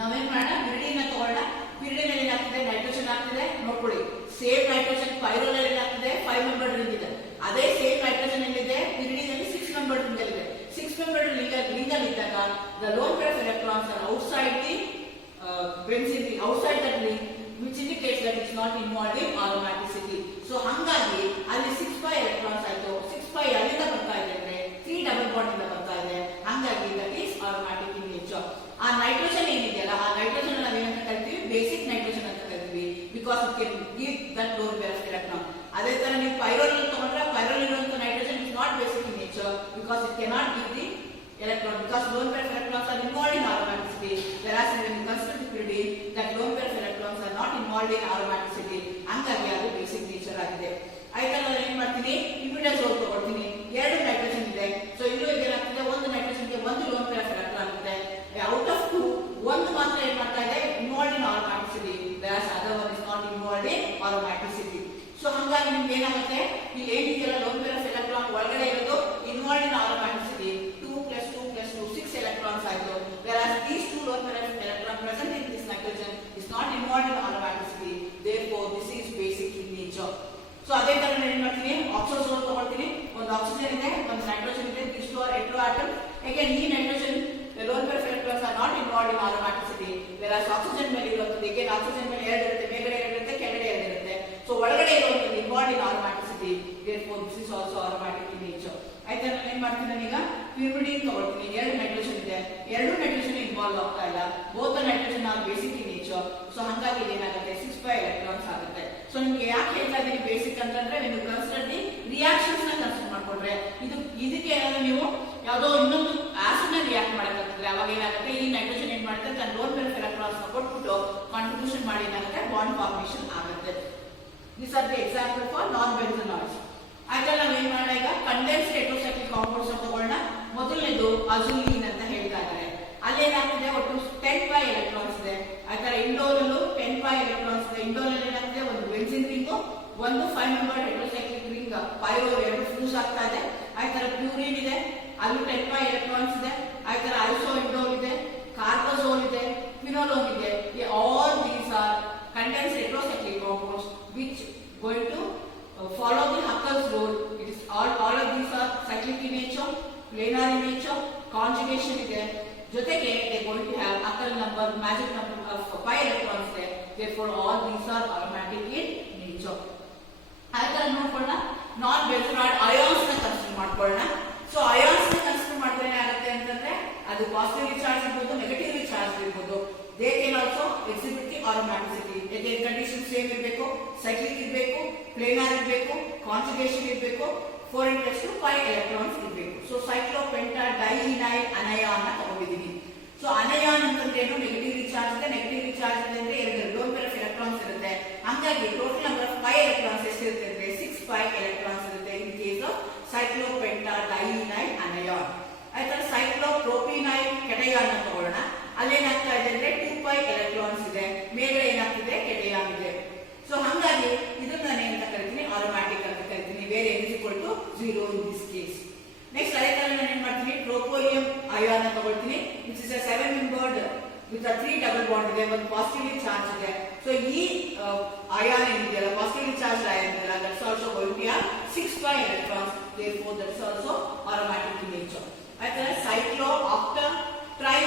ನಾವೇನ್ ಮಾಡೋಣ, ಪಿರಿಡಿನ್ ತಗೊಳ್ಳೋಣ. ಪಿರಿಡಿನ್ ಅಲ್ಲಿ ಏನಾಗ್ತಿದೆ, ನೈಟ್ರೋಜನ್ ಆಗ್ತಿದೆ. ನೋಡ್ಕೊಳ್ಳಿ, ಸೇಮ್ ನೈಟ್ರೋಜನ್ ಪೈರೋಲ್ ಅಲ್ಲಿ ಏನಾಗ್ತಿದೆ, 5-membered ring ಇದೆ. ಅದೇ ಸೇಮ್ ನೈಟ್ರೋಜನ್ ಎಲ್ಲಿದೆ, ಪಿರಿಡಿನ್ ಅಲ್ಲಿ 6-membered ring ಇದೆ. 6-membered ring ಅಲ್ಲಿ ಇದ್ದಾಗ the lone pair of electrons are outside the benzene ring, outside that ring, which indicates that it's not involved in aromaticity. So ಹಂಗಾಗಿ ಅಲ್ಲಿ 6 pi electrons ಆಯ್ತು. 6 pi ಅಲ್ಲಿಂದ ಬರ್ತಾ ಇದೆ ಅಂದ್ರೆ 3 ಡಬಲ್ ಬಾಂಡ್ ಇಂದ ಬರ್ತಾ ಇದೆ, ಹಂಗಾಗಿ that is aromatic in nature. ಆ ನೈಟ್ರೋಜನ್ ಏನಿದೆಯಲ್ಲ, ಆ ನೈಟ್ರೋಜನ್ ನಾವು ಏನಂತ ಕರಿತೀವಿ, ಬೇಸಿಕ್ ನೈಟ್ರೋಜನ್ ಅಂತ ಕರಿತೀವಿ, because it can give that loan pair of electron. ಅದೇ ತರ ನೀವು ಪೈರೋಲ್ ತಗೊಂಡ್ರೆ, ಪೈರೋಲ್ ಇರುವಂತ nitrogen is not basic in nature, because it cannot give the electron, because lone pair of electrons are involved in aromaticity, whereas when you consider the pyridine, that lone pair of electrons are not involved in aromaticity, ಹಂಗಾಗಿ ಅದು basic nature ಆಗಿದೆ. ಆಯ್ತಾ, ನಾನು ಏನ್ ಮಾಡ್ತೀನಿ, ಇಮಿಡಾಜೋಲ್ ತಗೊಳ್ತೀನಿ. 2 nitrogen ಇದೆ, so ಇಲ್ಲೂ ಏನಾಗ್ತಿದೆ, ಒಂದು ನೈಟ್ರೋಜನ್ಗೆ ಒಂದು ಲೋನ್ ಪೇರ್ ಆಫ್ ಎಲೆಕ್ಟ್ರಾನ್ ಇದೆ. ಔಟ್ ಆಫ್ 2 ಒಂದು ಮಾತ್ರ ಏನ್ ಮಾಡ್ತಾ ಇದೆ, involved in aromaticity, whereas other one is not involved in aromaticity. So ಹಂಗಾಗಿ ನಿಮ್ಗೆ ಏನಾಗುತ್ತೆ, ಇಲ್ಲಿ ಏನಿದೆಯಲ್ಲ ಲೋನ್ ಪೇರ್ ಆಫ್ ಎಲೆಕ್ಟ್ರಾನ್ ಒಳಗಡೆ ಇರೋದು ಇನ್ವಾಲ್ವ್ಡ್ ಇನ್ aromaticity, 2 + 2 + 2 6 electrons ಆಯ್ತು. whereas these 2 lone pair of electron present in this nitrogen is not involved in aromaticity, therefore this is basic in nature. So ಅದೇ ತರ ನಾನು ಏನ್ ಮಾಡ್ತೀನಿ, ಆಕ್ಸೋಜೋಲ್ ತಗೊಳ್ತೀನಿ. ಒಂದು ಆಕ್ಸಿಜನ್ ಇದೆ, ಒಂದು ನೈಟ್ರೋಜನ್ ಇದೆ, these 2 are heteroatom. again ಈ nitrogen lone pair of electrons are not involved in aromaticity, whereas oxygen ಮೇಲೆ ಇರುವಂತದ್ದು, again ಆಕ್ಸಿಜನ್ ಮೇಲೆ 2 ಇರುತ್ತೆ, ಮೇಲ್ಗಡೆ 2 ಇರುತ್ತೆ, ಕೆಳಗಡೆ 2 ಇರುತ್ತೆ. ಸೊ ಒಳಗಡೆ ಇರುವಂತದ್ದು involved in aromaticity, therefore this is also aromatic in nature. ಆಯ್ತಾ, ನಾನು ಏನ್ ಮಾಡ್ತೀನಿ, ನಾನೀಗ ಪಿರಿಮಿಡಿನ್ ತಗೊಳ್ತೀನಿ. 2 ನೈಟ್ರೋಜನ್ ಇದೆ, ಎರಡು ನೈಟ್ರೋಜನ್ ಇನ್ವಾಲ್ವ್ ಆಗ್ತಾ ಇಲ್ಲ, both nitrogen are basic in nature. So ಹಾಗಾಗಿ ಏನಾಗುತ್ತೆ 6 ಎಲೆಕ್ಟ್ರಾನ್ಸ್ ಆಗುತ್ತೆ. ಸೊ ನಿಮ್ಗೆ ಯಾಕೆ ಹೇಳ್ತಾ ಇದೀನಿ ಬೇಸಿಕ್ ಅಂತಂದ್ರೆ ನೀವು ಕನ್ಸಿಡರ್ ದಿ ರಿಯಾಕ್ಷನ್ಸ್ ನ ಕನ್ಸಿಡರ್ ಮಾಡ್ಕೊಂಡ್ರೆ ಇದಕ್ಕೆ ಏನಾದ್ರು ನೀವು ಯಾವುದೋ ಇನ್ನೊಂದು ಆಸಿಡ್ ನ ರಿಯಾಕ್ಟ್ ಮಾಡಕ್ಕಾಗ್ತದೆ, ಅವಾಗ ಏನಾಗುತ್ತೆ ಈ ನೈಟ್ರೋಜನ್ ಏನ್ ಮಾಡುತ್ತೆ ತನ್ನ ಲೋನ್ ಪೇರ್ ಎಲೆಕ್ಟ್ರಾನ್ಸ್ ನ ಕೊಟ್ಬಿಟ್ಟು ಕಾಂಟ್ರಿಬ್ಯೂಷನ್ ಮಾಡಿ ಏನಾಗುತ್ತೆ ಬಾಂಡ್ ಫಾರ್ಮೇಶನ್ ಆಗುತ್ತೆ. These are the example for non-benzenoids. ಆಯ್ತಾ ನಾವು ಏನ್ ಮಾಡೋಣ ಈಗ ಕಂಡೆನ್ಸ್ಡ್ ಹೆಟೆರೋಸೈಕ್ಲಿಕ್ ಕಾಂಪೌಂಡ್ಸ್ ಅಂತ ತಗೊಳ್ಳೋಣ. ಮೊದಲನೇದು ಅಜುಲೀನ್ ಅಂತ ಹೇಳ್ತಾ ಇದ್ದಾರೆ. ಅಲ್ಲಿ ಏನಾಗ್ತದೆ ಒಟ್ಟು 10 ಎಲೆಕ್ಟ್ರಾನ್ಸ್ ಇದೆ. ಆಯ್ತಾ ಇಂಡೋಲ್ ಅಲ್ಲೂ 10 ಎಲೆಕ್ಟ್ರಾನ್ಸ್ ಇದೆ. ಇಂಡೋಲ್ ಅಲ್ಲಿ ಏನಾಗ್ತದೆ ಒಂದು ಬೆನ್ಸಿನ್ ರಿಂಗ್, ಒಂದು 5 ಮೆಂಬರ್ಡ್ ಹೆಟೆರೋಸೈಕ್ಲಿಕ್ ರಿಂಗ್ ಪೈರೋ ಎರಡು ಫ್ಯೂಸ್ ಆಗ್ತಾ ಇದೆ. ಆಯ್ತಾ ಪ್ಯೂರಿನ್ ಇದೆ, ಅಲ್ಲಿ 10 ಎಲೆಕ್ಟ್ರಾನ್ಸ್ ಇದೆ. ಆಯ್ತಾ ಐಸೋ ಇಂಡೋಲ್ ಇದೆ, ಕಾರ್ಬಜೋಲ್ ಇದೆ, ಫಿನೋಲೋನ್ ಇದೆ. All these are condensed heterocyclic compounds which going to follow the Huckel's rule. It is all of these are cyclic in nature, planar in nature, conjugation ಇದೆ. ಜೊತೆಗೆ they going to have Huckel number, magic number of 5 electrons there. Therefore all these are aromatic in nature. ಆಯ್ತಾ ನೋಡ್ಕೊಳ್ಳೋಣ. ನಾನ್ ಬೆನ್ಸೆನಾಯ್ಡ್ ions ನ consider ಮಾಡ್ಕೊಳ್ಳೋಣ. So ions ನ consider ಮಾಡಿದ್ರೆ ಏನಾಗುತ್ತೆ ಅಂತಂದ್ರೆ ಅದು ಪಾಸಿಟಿವ್ ಚಾರ್ಜ್ ಇರ್ಬೋದು, ನೆಗೆಟಿವ್ ಚಾರ್ಜ್ ಇರ್ಬೋದು. They can also exhibit the aromaticity. Again conditions same ಇರಬೇಕು, cyclic ಇರಬೇಕು, planar ಇರಬೇಕು, conjugation ಇರಬೇಕು, 4 × 2 5 electrons ಇರಬೇಕು. ಸೊ ಸೈಕ್ಲೋಪೆಂಟಾ ಡೈಇನೈಲ್ ಅನಯಾನ್ ನ ತಗೊಂಡಿದ್ದೀವಿ. ಸೊ ಅನಯಾನ್ ಅಂತಂದ್ರೆ ಏನು ನೆಗೆಟಿವ್ ಚಾರ್ಜ್ ಇದೆ. ನೆಗೆಟಿವ್ ಚಾರ್ಜ್ ಅಂದ್ರೆ ಎರಡು ಲೋನ್ ಪೇರ್ ಆಫ್ ಎಲೆಕ್ಟ್ರಾನ್ಸ್ ಇರುತ್ತೆ. ಹಾಗಾಗಿ ಟೋಟಲ್ ನಂಬರ್ ಆಫ್ 5 ಎಲೆಕ್ಟ್ರಾನ್ಸ್ ಎಷ್ಟಿರುತ್ತೆ ಅಂದ್ರೆ 6 ಎಲೆಕ್ಟ್ರಾನ್ಸ್ ಇರುತ್ತೆ ಇನ್ ಕೇಸ್ ಆಫ್ ಸೈಕ್ಲೋಪೆಂಟಾ ಡೈಇನೈಲ್ ಅನಯಾನ್. ಆಯ್ತಾ ಸೈಕ್ಲೋಪ್ರೋಪಿನೈಲ್ ಕೆಟಯಾನ್ ಅಂತ ತಗೊಳ್ಳೋಣ. ಅಲ್ಲೇನಾಗ್ತಾ ಇದೆ ಅಂದ್ರೆ 2 ಎಲೆಕ್ಟ್ರಾನ್ಸ್ ಇದೆ, ಮೇಲ್ಗಡೆ ಏನಾಗ್ತಿದೆ ಕೆಟಯಾನ್ ಇದೆ. ಸೊ ಹಾಗಾಗಿ ಇದನ್ನ ನಾನು ಏನಂತ ಕರಿತೀನಿ ಆರೋಮ್ಯಾಟಿಕ್ ಅಂತ ಕರಿತೀನಿ. ಬೇರೆ n 0 in this case. Next ಅದೇ ತರ ನಾನು ಏನ್ ಮಾಡ್ತೀನಿ ಟ್ರೋಪೋಲಿಯಂ ಅಯಾನ್ ಅಂತ ತಗೊಳ್ತೀನಿ. Which is 7 membered with 3 double bond ಇದೆ, ಒಂದು ಪಾಸಿಟಿವ್ಲಿ ಚಾರ್ಜ್ ಇದೆ. ಸೊ ಈ ಅಯಾನ್ ಏನಿದೆಯಲ್ಲ ಪಾಸಿಟಿವ್ಲಿ ಚಾರ್ಜ್ ಅಯಾನ್ ಇದೆಯಲ್ಲ that's also going to have 6 electrons. therefore that's also aromatic in nature. ಆಯ್ತಾ cyclo octa tri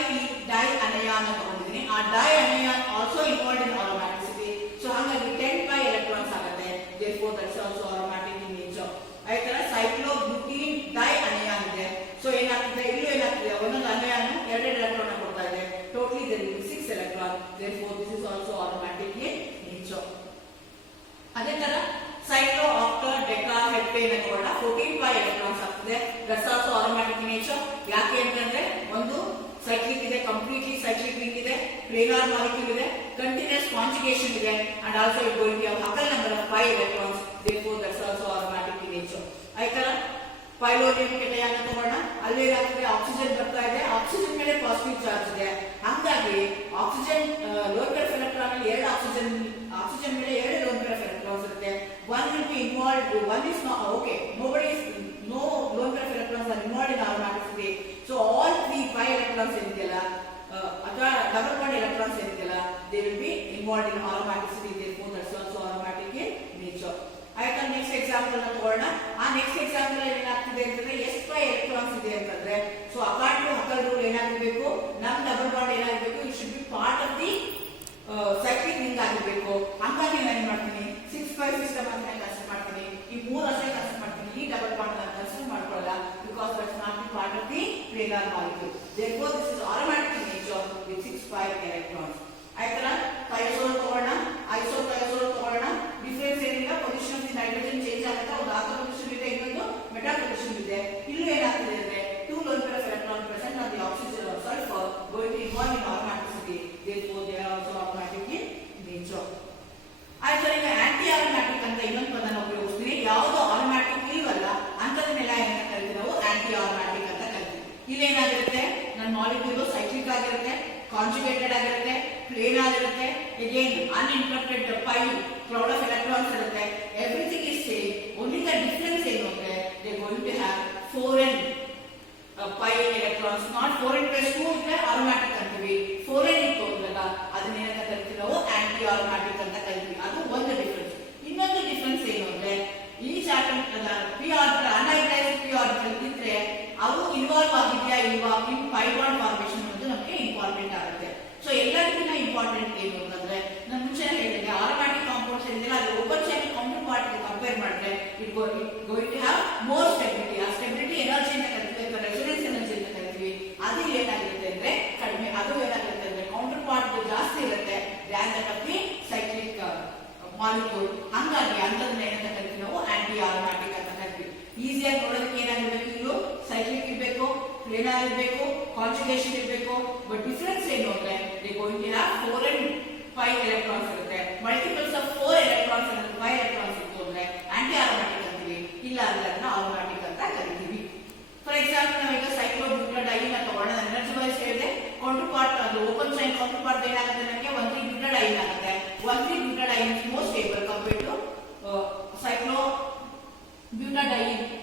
di anion ಅಂತ ತಗೊಂಡಿದ್ದೀನಿ. ಆ di anion also involved in aromaticity. ಸೊ ಹಾಗಾಗಿ 10 electrons ಆಗುತ್ತೆ. therefore that's also aromatic in nature. ಆಯ್ತಾ ಸೈಕ್ಲೋಬ್ಯೂಟೀನ್ dye ಅನಯಾನ್ ಇದೆ. So ಏನಾಗ್ತದೆ ಇಲ್ಲೂ ಏನಾಗ್ತದೆ ಒಂದೊಂದು ಅನಯಾನ್ 2 ಎಲೆಕ್ಟ್ರಾನ್ ಕೊಡ್ತಾ ಇದೆ. Totally there will be 6 electrons. therefore this is also aromatic in nature. ಅದೇ ತರ ಸೈಕ್ಲೋ ಆಕ್ಟಾ ಡೆಕಾ ಹೆಪ್ಟೇನ್ ಅಂತ ತಗೊಂಡ 14 electrons ಆಗ್ತದೆ. that's also aromatic in nature. ಯಾಕೆ ಅಂತಂದ್ರೆ ಒಂದು ಸೈಕ್ಲಿಕ್ ಇದೆ, ಕಂಪ್ಲೀಟ್ಲಿ ಸೈಕ್ಲಿಕ್ ರಿಂಗ್ ಇದೆ, ಪ್ಲೇನಾರ್ ಮಾಲಿಕ್ಯೂಲ್ ಇದೆ, ಕಂಟಿನ್ಯೂಸ್ ಕಾಂಜುಗೇಷನ್ ಇದೆ, and also it going to have Huckel number of 5 electrons. therefore that's also aromatic in nature. ಆಯ್ತಾ ಪೈಲೋನಿಯಂ ಕೆಟಯಾನ್ ಅಂತ ತಗೋಣ. ಅಲ್ಲಿ ಏನಾಗ್ತದೆ ಆಕ್ಸಿಜನ್ ಬರ್ತಾ ಇದೆ, ಆಕ್ಸಿಜನ್ ಮೇಲೆ ಪಾಸಿಟಿವ್ ಚಾರ್ಜ್ ಇದೆ. ಹಾಗಾಗಿ ಆಕ್ಸಿಜನ್ ಲೋನ್ ಪೇರ್ ಎಲೆಕ್ಟ್ರಾನ್ ಅಲ್ಲಿ 2 ಆಕ್ಸಿಜನ್ ಮೇಲೆ 2 ಲೋನ್ ಪೇರ್ ಎಲೆಕ್ಟ್ರಾನ್ಸ್ ಇರುತ್ತೆ. one will be involved, one is not okay, nobody is no lone pair electrons are involved in aromaticity. so all 5 electrons ಏನಿದೆಯಲ್ಲ ಅಥವಾ double bond electrons ಏನಿದೆಯಲ್ಲ they will be involved in aromaticity. therefore that's also aromatic in nature. ಆಯ್ತಾ next example ಅನ್ನು ತಗೊಳ್ಳೋಣ. ಆ next example ಅಲ್ಲಿ ಏನಾಗ್ತಿದೆ ಅಂತಂದ್ರೆ ಎಷ್ಟು ಎಲೆಕ್ಟ್ರಾನ್ಸ್ ಇದೆ ಅಂತಂದ್ರೆ so according to Huckel rule ಏನಾಗಬೇಕು ನಮ್ ಡಬಲ್ ಬಾಂಡ್ ಏನಾಗಬೇಕು it should be part of the cyclic ring ಆಗಿರಬೇಕು. ಹಾಗಾಗಿ ನಾನು ಏನ್ ಮಾಡ್ತೀನಿ 6 ಸಿಸ್ಟಮ್ ಅಂತ ಕನ್ಸಿಡರ್ ಮಾಡ್ತೀನಿ. ಈ 3 ಅಷ್ಟೇ ಕನ್ಸಿಡರ್ ಮಾಡ್ತೀನಿ. ಈ ಡಬಲ್ ಬಾಂಡ್ ನಾನು ಕನ್ಸಿಡರ್ ಮಾಡ್ಕೊಳ್ಳಲ್ಲ because that's not the part of the planar molecule. therefore this is aromatic in nature with 6 electrons. ಆಯ್ತಾ ಥೈಯೋಸೋಲ್ ತಗೊಳ್ಳೋಣ, ಐಸೋಥೈಯೋಸೋಲ್ ತಗೊಳ್ಳೋಣ. ಡಿಫರೆನ್ಸ್ ಏನಿಲ್ಲ, position of the nitrogen change ಆಗುತ್ತೆ. ಒಂದು ಆಲ್ಫಾ ಪೊಸಿಷನ್ ಇದೆ, ಇನ್ನೊಂದು ಮೆಟಾ ಪೊಸಿಷನ್ ಇದೆ. ಇಲ್ಲೂ ಏನಾಗ್ತದೆ ಅಂದ್ರೆ 2 lone pair of electron present on the oxygen or sulfur going to involve in aromaticity. therefore they are also aromatic in nature. ಆಯ್ತಾ ಈಗ ಆಂಟಿ ಆರೋಮ್ಯಾಟಿಕ್ ಅಂತ ಇನ್ನೊಂದು ಪದನ ಉಪಯೋಗಿಸ್ತೀನಿ. ಯಾವುದು ಆರೋಮ್ಯಾಟಿಕ್ ಇಲ್ವಲ್ಲ ಅಂತದನ್ನೆಲ್ಲ ಏನಂತ ಕರಿತೀವಿ ನಾವು ಆಂಟಿ ಆರೋಮ್ಯಾಟಿಕ್ ಅಂತ ಕರಿತೀವಿ. ಇಲ್ಲೇನಾಗಿರುತ್ತೆ ನನ್ನ ಮಾಲಿಕ್ಯೂಲ್ ಸೈಕ್ಲಿಕ್ ಆಗಿರುತ್ತೆ, ಕಾಂಜುಗೇಟೆಡ್ ಆಗಿರುತ್ತೆ, ಪ್ಲೇನ್ ಆಗಿರುತ್ತೆ. Again uninterrupted cloud of electrons ಇರುತ್ತೆ. Everything is same. Only the difference ಏನು ಅಂದ್ರೆ they going to have 4n electrons, not 4n + 2 ಇದ್ರೆ aromatic ಅಂತೀವಿ. 4n ಇತ್ತು ಅಂದಾಗ ಅದನ್ನ ಏನಂತ ಕರಿತೀವಿ ನಾವು ಆಂಟಿ ಆರೋಮ್ಯಾಟಿಕ್ ಅಂತ ಕರಿತೀವಿ. ಅದು ಒಂದು ಡಿಫರೆನ್ಸ್. ಇನ್ನೊಂದು ಡಿಫರೆನ್ಸ್ ಏನು ಅಂದ್ರೆ ಈ atom p orbital unhybridised p orbital ಇದ್ರೆ ಅವು ಇನ್ವಾಲ್ವ್ ಆಗಿದೆಯಾ ಇಲ್ವಾ ಇನ್ ಪೈ ಬಾಂಡ್ ಫಾರ್ಮೇಷನ್ ಅನ್ನೋದು ನಮಗೆ ಇಂಪಾರ್ಟೆಂಟ್ ಆಗುತ್ತೆ. ಸೊ ಎಲ್ಲದಕ್ಕಿಂತ ಇಂಪಾರ್ಟೆಂಟ್ ಏನು ಅಂತಂದ್ರೆ ನಾನು ಮುಂಚೆ ಹೇಳಿದೆ ಆರೋಮ್ಯಾಟಿಕ್ ಕಾಂಪೌಂಡ್ಸ್ ಏನಿದೆ ಅದು open chain counter part compare ಮಾಡಿದ್ರೆ it going to have more stability. ಆ ಸ್ಟೆಬಿಲಿಟಿ ಎನರ್ಜಿ ಅಂತ ಕರಿತೀವಿ, ರೆಸೊನೆನ್ಸ್ ಎನರ್ಜಿ ಅಂತ ಕರಿತೀವಿ. ಅದು ಏನಾಗಿರುತ್ತೆ ಅಂದ್ರೆ ಪ್ಲೇನಾರ್ ಇರಬೇಕು, ಕಾಂಜುಗೇಷನ್ ಇರಬೇಕು. ಬಟ್ ಡಿಫರೆನ್ಸ್ ಏನು ಅಂದ್ರೆ they going to have 4 and 5 electrons ಇರುತ್ತೆ. Multiples of 4 electrons and 5 electrons ಇತ್ತು ಅಂದ್ರೆ ಆಂಟಿ ಆರೋಮ್ಯಾಟಿಕ್ ಅಂತೀವಿ, ಇಲ್ಲ ಅಂದ್ರೆ ಅದನ್ನ ಆರೋಮ್ಯಾಟಿಕ್ ಅಂತ ಕರಿತೀವಿ. ಫಾರ್ ಎಕ್ಸಾಂಪಲ್ ನಾವೀಗ ಸೈಕ್ಲೋಬ್ಯೂಟಾಡೈನ್ ತಗೊಳ್ಳೋಣ. ನಾನು ಎನರ್ಜಿ ವೈಸ್ ಹೇಳಿದೆ, ಕೌಂಟರ್ ಪಾರ್ಟ್ ಅದು ಓಪನ್ ಚೈನ್ ಕೌಂಟರ್ ಪಾರ್ಟ್ ಏನಾಗುತ್ತೆ ನನಗೆ 1,3-ಬ್ಯೂಟಾಡೈನ್ ಆಗುತ್ತೆ. One three butadiene is more stable compared to cyclobutadiene.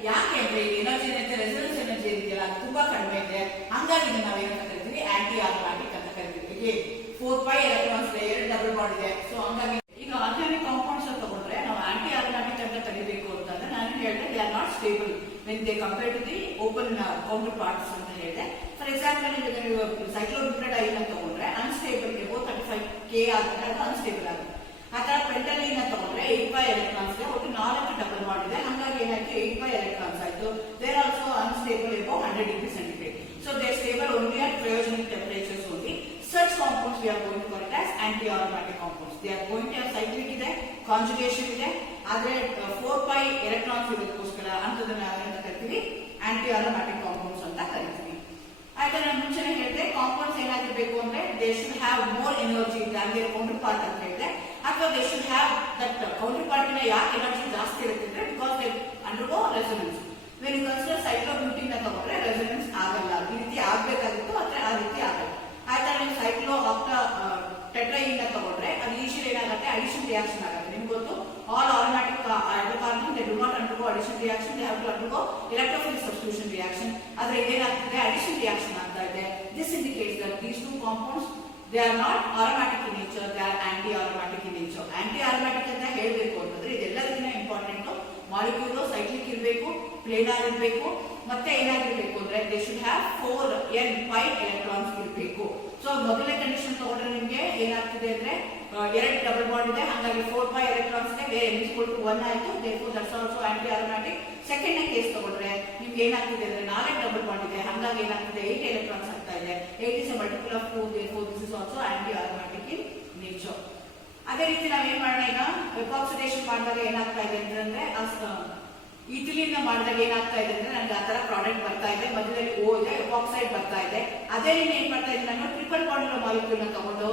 ಯಾಕೆ ಅಂದ್ರೆ ಎನರ್ಜಿ ಏನಿದೆ, ರೆಸೊನೆನ್ಸ್ ಎನರ್ಜಿ ಇದೆಯಲ್ಲ ಅದು ತುಂಬಾ ಕಡಿಮೆ ಇದೆ. ಹಂಗಾಗಿ ಇದನ್ನ ನಾವೇನಂತ ಕರಿತೀವಿ, ಆಂಟಿ ಆರೋಮ್ಯಾಟಿಕ್ ಅಂತ ಕರಿತೀವಿ. 4-5 electrons ಇದೆ, 2 ಡಬಲ್ ಬಾಂಡ್ ಇದೆ. ಸೊ ಹಂಗಾಗಿ ಈಗ ಆರ್ಗ್ಯಾನಿಕ್ ಕಾಂಪೌಂಡ್ಸ್ ತಗೊಂಡ್ರೆ ನಾವು ಆಂಟಿ ಆರೋಮ್ಯಾಟಿಕ್ ಅಂತ ಕರಿಬೇಕು ಅಂತಂದ್ರೆ ನಾನು ಹೇಳಿದೆ they are not stable when they compare to the open counterparts ಅಂತ ಹೇಳಿದೆ. ಫಾರ್ ಎಕ್ಸಾಂಪಲ್ ಈಗ ನೀವು ಸೈಕ್ಲೋಬ್ಯೂಟಾಡೈನ್ ಅಂತ ತಗೊಂಡ್ರೆ ಅನ್ಸ್ಟೇಬಲ್ ಇದೆ, 35K ಆಗುತ್ತೆ, ಅದು ಅನ್ಸ್ಟೇಬಲ್ ಆಗುತ್ತೆ. ಆ ತರ ಪೆಂಟಲೀನ್ ತಗೊಂಡ್ರೆ 85 electrons ಇದೆ, ಒಟ್ಟು 4 ಡಬಲ್ ಬಾಂಡ್ ಇದೆ. ಹಂಗಾಗಿ ಏನಾಯ್ತು, 85 electrons ಆಯ್ತು. They are also unstable above 100 degrees centigrade. So they are stable only at cryogenic temperatures only. Such compounds we are going to call it as anti-aromatic compounds. They are going to have cyclic ಇದೆ, conjugation ಇದೆ, ಆದ್ರೆ 4-5 electrons ಇರೋದಕ್ಕೋಸ್ಕರ ಅಂತದನ್ನ ನಾವೇನಂತ ಕರಿತೀವಿ, anti-aromatic compounds ಅಂತ ಕರಿತೀವಿ. ಆಯ್ತಾ, ನಾನು ಮುಂಚೆನೆ ಹೇಳಿದೆ ಕಾಂಪೌಂಡ್ಸ್ ಏನಾಗಿರ್ಬೇಕು ಅಂದ್ರೆ they should have more energy than their counter part ಅಂತ ಹೇಳಿದೆ. ಅಥವಾ they should have that counter ಪಾರ್ಟಿನ ಯಾಕೆ ಎನರ್ಜಿ ಜಾಸ್ತಿ ಇರುತ್ತೆ, because they undergo resonance. When you consider cyclobutene ತಗೊಂಡ್ರೆ ರೆಸೊನೆನ್ಸ್ ಆಗಲ್ಲ, ಈ ರೀತಿ ಆಗ್ಬೇಕಾಗಿತ್ತು ಆದ್ರೆ ಆ ರೀತಿ ಆಗಲ್ಲ. ಆಯ್ತಾ, ನೀವು ಸೈಕ್ಲೋ ಆಕ್ಟಾ ಟೆಟ್ರಾಯಿನ್ ತಗೊಂಡ್ರೆ ಅದು ಇನಿಷಿಯಲ್ ಏನಾಗುತ್ತೆ, ಅಡಿಷನ್ ರಿಯಾಕ್ಷನ್ ಆಗುತ್ತೆ. ನಿಮ್ಗೆ ಗೊತ್ತು, all aromatic hydrocarbon they do not undergo addition reaction, they have to undergo electrophilic substitution reaction. ಆದ್ರೆ ಇದೇನಾಗ್ತದೆ, ಅಡಿಷನ್ ರಿಯಾಕ್ಷನ್ ಆಗ್ತಾ ಇದೆ. This indicates that these two compounds they are not aromatic in nature, they are anti aromatic in nature. Anti aromatic ಅಂತ ಹೇಳಬೇಕು ಅಂತಂದ್ರೆ ಇದೆಲ್ಲದಕ್ಕಿಂತ important, molecule cyclic ಇರಬೇಕು, planar ಇರಬೇಕು, ಮತ್ತೆ ಏನಾಗಿರ್ಬೇಕು ಅಂದ್ರೆ they should have 4n5 electrons ಇರಬೇಕು. ಸೊ ಮೊದಲನೇ ಕಂಡೀಷನ್ ತಗೊಂಡ್ರೆ ನಿಮ್ಗೆ ಏನಾಗ್ತಿದೆ ಅಂದ್ರೆ 2 ಡಬಲ್ ಬಾಂಡ್ ಇದೆ, ಹಾಗಾಗಿ 4-5 electrons ಇದೆ, ಬೇರೆ n=1 ಆಯ್ತು. therefore that's also anti aromatic. Second case ತಗೊಂಡ್ರೆ ನಿಮ್ಗೆ ಏನಾಗ್ತಿದೆ ಅಂದ್ರೆ 4 ಡಬಲ್ ಬಾಂಡ್ ಇದೆ, ಹಾಗಾಗಿ ಏನಾಗ್ತಿದೆ 8 electrons ಆಗ್ತಾ ಇದೆ. 8 is a multiple of 2, therefore this is also anti aromatic in nature. ಅದೇ ರೀತಿ ನಾವೇನ್ ಮಾಡೋಣ, ಈಗ ಎಪಾಕ್ಸಿಡೇಷನ್ ಮಾಡಿದಾಗ ಏನಾಗ್ತಾ ಇದೆ ಅಂತಂದ್ರೆ ಇಥಿಲೀನ್ ಮಾಡಿದಾಗ ಏನಾಗ್ತಾ ಇದೆ ಅಂದ್ರೆ ನನಗೆ ಆ ತರ ಪ್ರಾಡಕ್ಟ್ ಬರ್ತಾ ಇದೆ, ಮಧ್ಯದಲ್ಲಿ ಓ ಇದೆ, ಎಪಾಕ್ಸೈಡ್ ಬರ್ತಾ ಇದೆ. ಅದೇ ರೀತಿ ಏನ್ ಮಾಡ್ತಾ ಇದ್ದೀನಿ, ನಾನು ಟ್ರಿಪಲ್ ಬಾಂಡ್ ಇರೋ ಮಾಲಿಕ್ಯೂಲ್ ನ ತಗೊಂಡು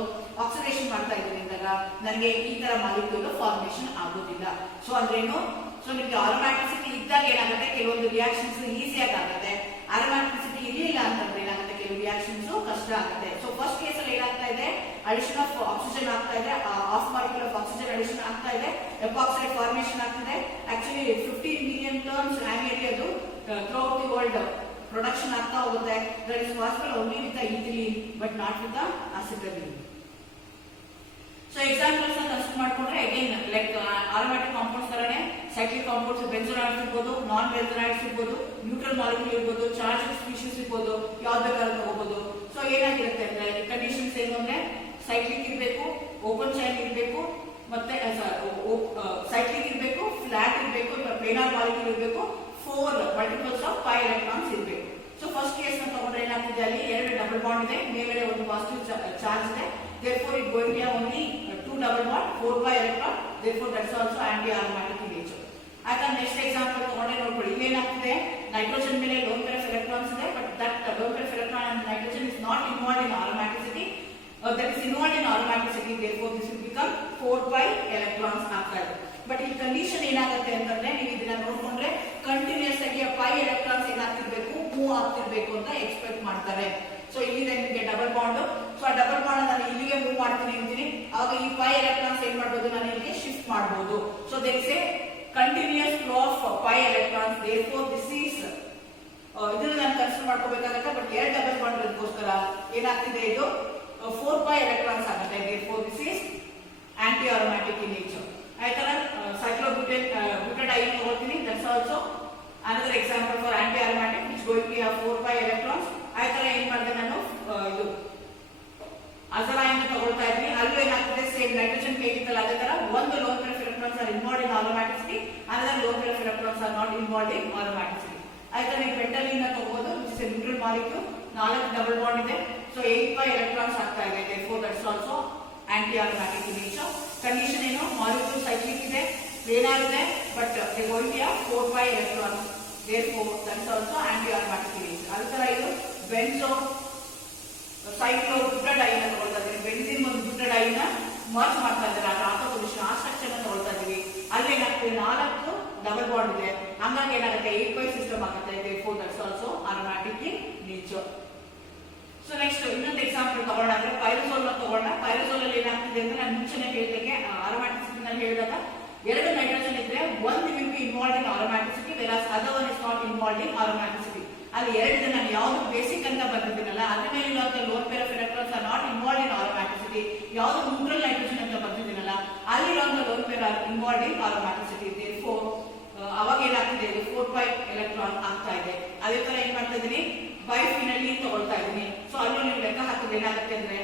ಆಕ್ಸಿಡೇಷನ್ ಮಾಡ್ತಾ ಇದ್ದೀನಿ ಅಂದಾಗ ನನಗೆ ಈ ತರ ಮಾಲಿಕ್ಯೂಲ್ ಫಾರ್ಮೇಶನ್ ಆಗೋದಿಲ್ಲ. ಸೊ ಅಂದ್ರೇನು, ಸೊ ನಿಮ್ಗೆ ಆರೋಮ್ಯಾಟಿಸಿಟಿ ಇದ್ದಾಗ ಏನಾಗುತ್ತೆ, ಕೆಲವೊಂದು ರಿಯಾಕ್ಷನ್ಸ್ ಈಸಿಯಾಗಿ ಆಗುತ್ತೆ. ಆರೋಮ್ಯಾಟಿಸಿಟಿ ಇರಲಿಲ್ಲ ಅಂತಂದ್ರೆ ಏನಾಗುತ್ತೆ, ಕೆಲವು ರಿಯಾಕ್ಷನ್ಸ್ ಕಷ್ಟ ಆಗುತ್ತೆ. ಸೊ ಫಸ್ಟ್ ಕೇಸ್ ಅಲ್ಲಿ ಏನಾಗ್ತಾ ಇದೆ, ಅಡಿಷನ್ ಆಫ್ ಆಕ್ಸಿಜನ್ ಆಗ್ತಾ ಇದೆ, of molecule of oxygen addition ಆಗ್ತಾ ಇದೆ, ಎಪಾಕ್ಸೈಡ್ ಫಾರ್ಮೇಶನ್ ಆಗ್ತಿದೆ. ಆಕ್ಚುಲಿ 15 million tons annually ಅದು ಥ್ರೂಔಟ್ ದಿ ವರ್ಲ್ಡ್ ಪ್ರೊಡಕ್ಷನ್ ಆಗ್ತಾ ಹೋಗುತ್ತೆ. That is possible only with the ethylene but not with the ಅಸಿಟಲೀನ್. So examples consider ಮಾಡ್ಕೊಂಡ್ರೆ again like aromatic compounds ತರನೇ cyclic compounds ಬೆನ್ಜೋನಾಯ್ಡ್ಸ್ ಇರ್ಬೋದು, ನಾನ್ ಬೆನ್ಜೋನಾಯ್ಡ್ಸ್ ಇರ್ಬೋದು, ನ್ಯೂಟ್ರಲ್ ಮಾಲಿಕ್ಯೂಲ್ ಇರ್ಬೋದು, charge species ಇರ್ಬೋದು, ಯಾವ್ದು ಬೇಕಾದ್ರೂ ತಗೋಬಹುದು. ಸೊ ಏನಾಗಿರುತ್ತೆ ಅಂದ್ರೆ ಕಂಡೀಷನ್ಸ್ ಏನು ಅಂದ್ರೆ ಸೈಕ್ಲಿಕ್ ಇರಬೇಕು, ಓಪನ್ ಚೈನ್ ಇರಬೇಕು, ಮತ್ತೆ ಸೈಕ್ಲಿಕ್ ಇರಬೇಕು, ಫ್ಲಾಟ್ ಇರಬೇಕು, ಪ್ಲೇನಾರ್ ಮಾಲಿಕ್ಯೂಲ್ ಇರಬೇಕು, 4 ಮಲ್ಟಿಪಲ್ಸ್ ಆಫ್ 5 electrons ಇರಬೇಕು. ಸೊ ಫಸ್ಟ್ ಕೇಸ್ ನ ತಗೊಂಡ್ರೆ ಏನಾಗ್ತಿದೆ, ಅಲ್ಲಿ 2 ಡಬಲ್ ಬಾಂಡ್ ಇದೆ, ಮೇಲ್ಗಡೆ ಒಂದು ಪಾಸಿಟಿವ್ ಚಾರ್ಜ್ ಇದೆ. therefore it going to have only 2 double bond, 4-5 electron. therefore that's also anti aromatic in nature. ಆಯ್ತಾ, ನೆಕ್ಸ್ಟ್ ಎಕ್ಸಾಂಪಲ್ ತಗೊಂಡ್ರೆ ನೋಡ್ಕೊಳ್ಳಿ, ಇಲ್ಲೇನಾಗ್ತಿದೆ, ನೈಟ್ರೋಜನ್ ಮೇಲೆ ಲೋನ್ ಪೇರ್ ಆಫ್ ಎಲೆಕ್ಟ್ರಾನ್ಸ್ ಇದೆ, but that loan pair of electron and nitrogen is not involved in aromaticity. That is involved in aromaticity, therefore this will become 4-5 electrons ಆಗ್ತಾ ಇದೆ. But ಈ condition ಏನಾಗುತ್ತೆ ಅಂತಂದ್ರೆ ನೀವು ಇದನ್ನ ನೋಡ್ಕೊಂಡ್ರೆ ಕಂಟಿನ್ಯೂಸ್ ಆಗಿ 5 electrons ಏನಾಗ್ತಿರ್ಬೇಕು, ಮೂವ್ ಆಗ್ತಿರ್ಬೇಕು ಅಂತ ಎಕ್ಸ್ಪೆಕ್ಟ್ ಮಾಡ್ತಾರೆ. ಸೊ ಇಲ್ಲಿದೆ ನಿಮಗೆ ಡಬಲ್ ಬಾಂಡ್. ಸೊ ಆ ಡಬಲ್ ಬಾಂಡ್ ನಾನು ಇಲ್ಲಿಗೆ ಮೂವ್ ಮಾಡ್ತೀನಿ ಅಂತೀನಿ, ಆಗ ಈ 5 electrons ಏನ್ ಮಾಡಬಹುದು, ನಾನು ಇಲ್ಲಿಗೆ ಶಿಫ್ಟ್ ಮಾಡಬಹುದು. So there is a continuous flow of 5 electrons, therefore this is ಇದನ್ನ ನಾನು ಕನ್ಸಿಡರ್ ಮಾಡ್ಕೋಬೇಕಾಗತ್ತೆ. ಬಟ್ 2 ಡಬಲ್ ಬಾಂಡ್ ಇರೋದಕ್ಕೋಸ್ಕರ ಏನಾಗ್ತಿದೆ, ಇದು 4-5 electrons ಆಗುತ್ತೆ. therefore this is anti aromatic in nature. ಆಯ್ತಲ್ಲ, ಸೈಕ್ಲೋಬ್ಯೂಟಾಡೈನ್ ತಗೊಳ್ತೀನಿ, that's also another example for anti aromatic which going to have 4-5 electrons. ಆಯ್ತಲ್ಲ, ಏನ್ ಮಾಡಿದೆ ನಾನು, ಇದು ಅಜಲೈನ್ ತಗೊಳ್ತಾ ಇದ್ದೀನಿ, ಅಲ್ಲೂ ಏನಾಗ್ತದೆ ಸೇಮ್ ನೈಟ್ರೋಜನ್ ಕೇಳಿತ್ತಲ್ಲ ಅದೇ ತರ ಒಂದು loan pair of electrons are involved in aromaticity, another lone pair of electrons are not involved in aromaticity. ಆಯ್ತಾ, ನೀವು ಪೆಂಟಲೀನ್ ತಗೋಬಹುದು, which is a neutral molecule, 4 double bond ಇದೆ. ಸೊ 8-5 electrons ಆಗ್ತಾ ಇದೆ. therefore that's also anti aromatic in nature. Condition ಏನು, molecule cyclic ಇದೆ, planar ಇದೆ, but they going to have 4-5 electrons. therefore that's also anti aromatic in nature. ಅದೇ ತರ ಇದು ಬೆನ್ಸೋ cyclo ಬ್ಯೂಟಾಡೈನ್ ತಗೊಳ್ತಾ ಇದೀವಿ, ಬೆನ್ಸಿನ್ ಒಂದು ಬ್ಯೂಟಾಡೈನ್ ಮರ್ಜ್ ಮಾಡ್ತಾ ಇದ್ದಾರೆ, ಅದು ಆಟೋ ಪೊಲ್ಯೂಷನ್ ಆ ಸ್ಟ್ರಕ್ಚರ್ ತಗೊಳ್ತಾ ಇದೀವಿ. ಅಲ್ಲಿ ಏನಾಗ್ತದೆ 4 ಡಬಲ್ ಬಾಂಡ್ ಇದೆ, ಹಂಗಾಗಿ ಏನಾಗುತ್ತೆ 8 ಸಿಸ್ಟಮ್ ಆಗುತ್ತೆ. therefore that's also aromatic in nature. So next ಇನ್ನೊಂದು ಎಕ್ಸಾಂಪಲ್ ತಗೊಳ್ಳೋಣ ಅಂದ್ರೆ ಪೈರೋಸೋಲ್ ತಗೊಳ್ಳೋಣ. ಪೈರೋಸೋಲ್ ಅಲ್ಲಿ ಏನಾಗ್ತಿದೆ ಅಂದ್ರೆ ನಾನು ಮುಂಚೆನೆ ಹೇಳಿದಂಗೆ ಆರೋಮ್ಯಾಟಿಸಿಟಿ ನಲ್ಲಿ ಹೇಳಿದಾಗ 2 ನೈಟ್ರೋಜನ್ ಇದ್ರೆ 1 will be involved in aromaticity whereas other one is not involved in aromaticity. ಅಲ್ಲಿ 2 ನಾನು ಯಾವುದು ಬೇಸಿಕ್ ಅಂತ ಬರ್ತಿದ್ದೀನಲ್ಲ ಅದ್ರ ಮೇಲೆ ಇರುವಂತ loan pair of electrons R not involve in aromaticity, ಯಾವುದು ನ್ಯೂಟ್ರಲ್ ನೈಟ್ರೋಜನ್ ಅಂತ ಬರ್ತಿದ್ದೀನಲ್ಲ ಅಲ್ಲಿ ಇರುವಂತ lone pair R involve in aromaticity. therefore ಅವಾಗ ಏನಾಗ್ತಿದೆ 4 ಎಲೆಕ್ಟ್ರಾನ್ ಆಗ್ತಾ ಇದೆ. ಅದೇ ತರ ಏನ್ ಮಾಡ್ತಾ ಇದೀನಿ ಬೈಫಿನಲ್ಲಿ ತಗೊಳ್ತಾ ಇದೀನಿ. ಸೊ ಅಲ್ಲಿ ನೀವು ಲೆಕ್ಕ ಹಾಕಿದ್ರೆ ಏನಾಗುತ್ತೆ ಅಂದ್ರೆ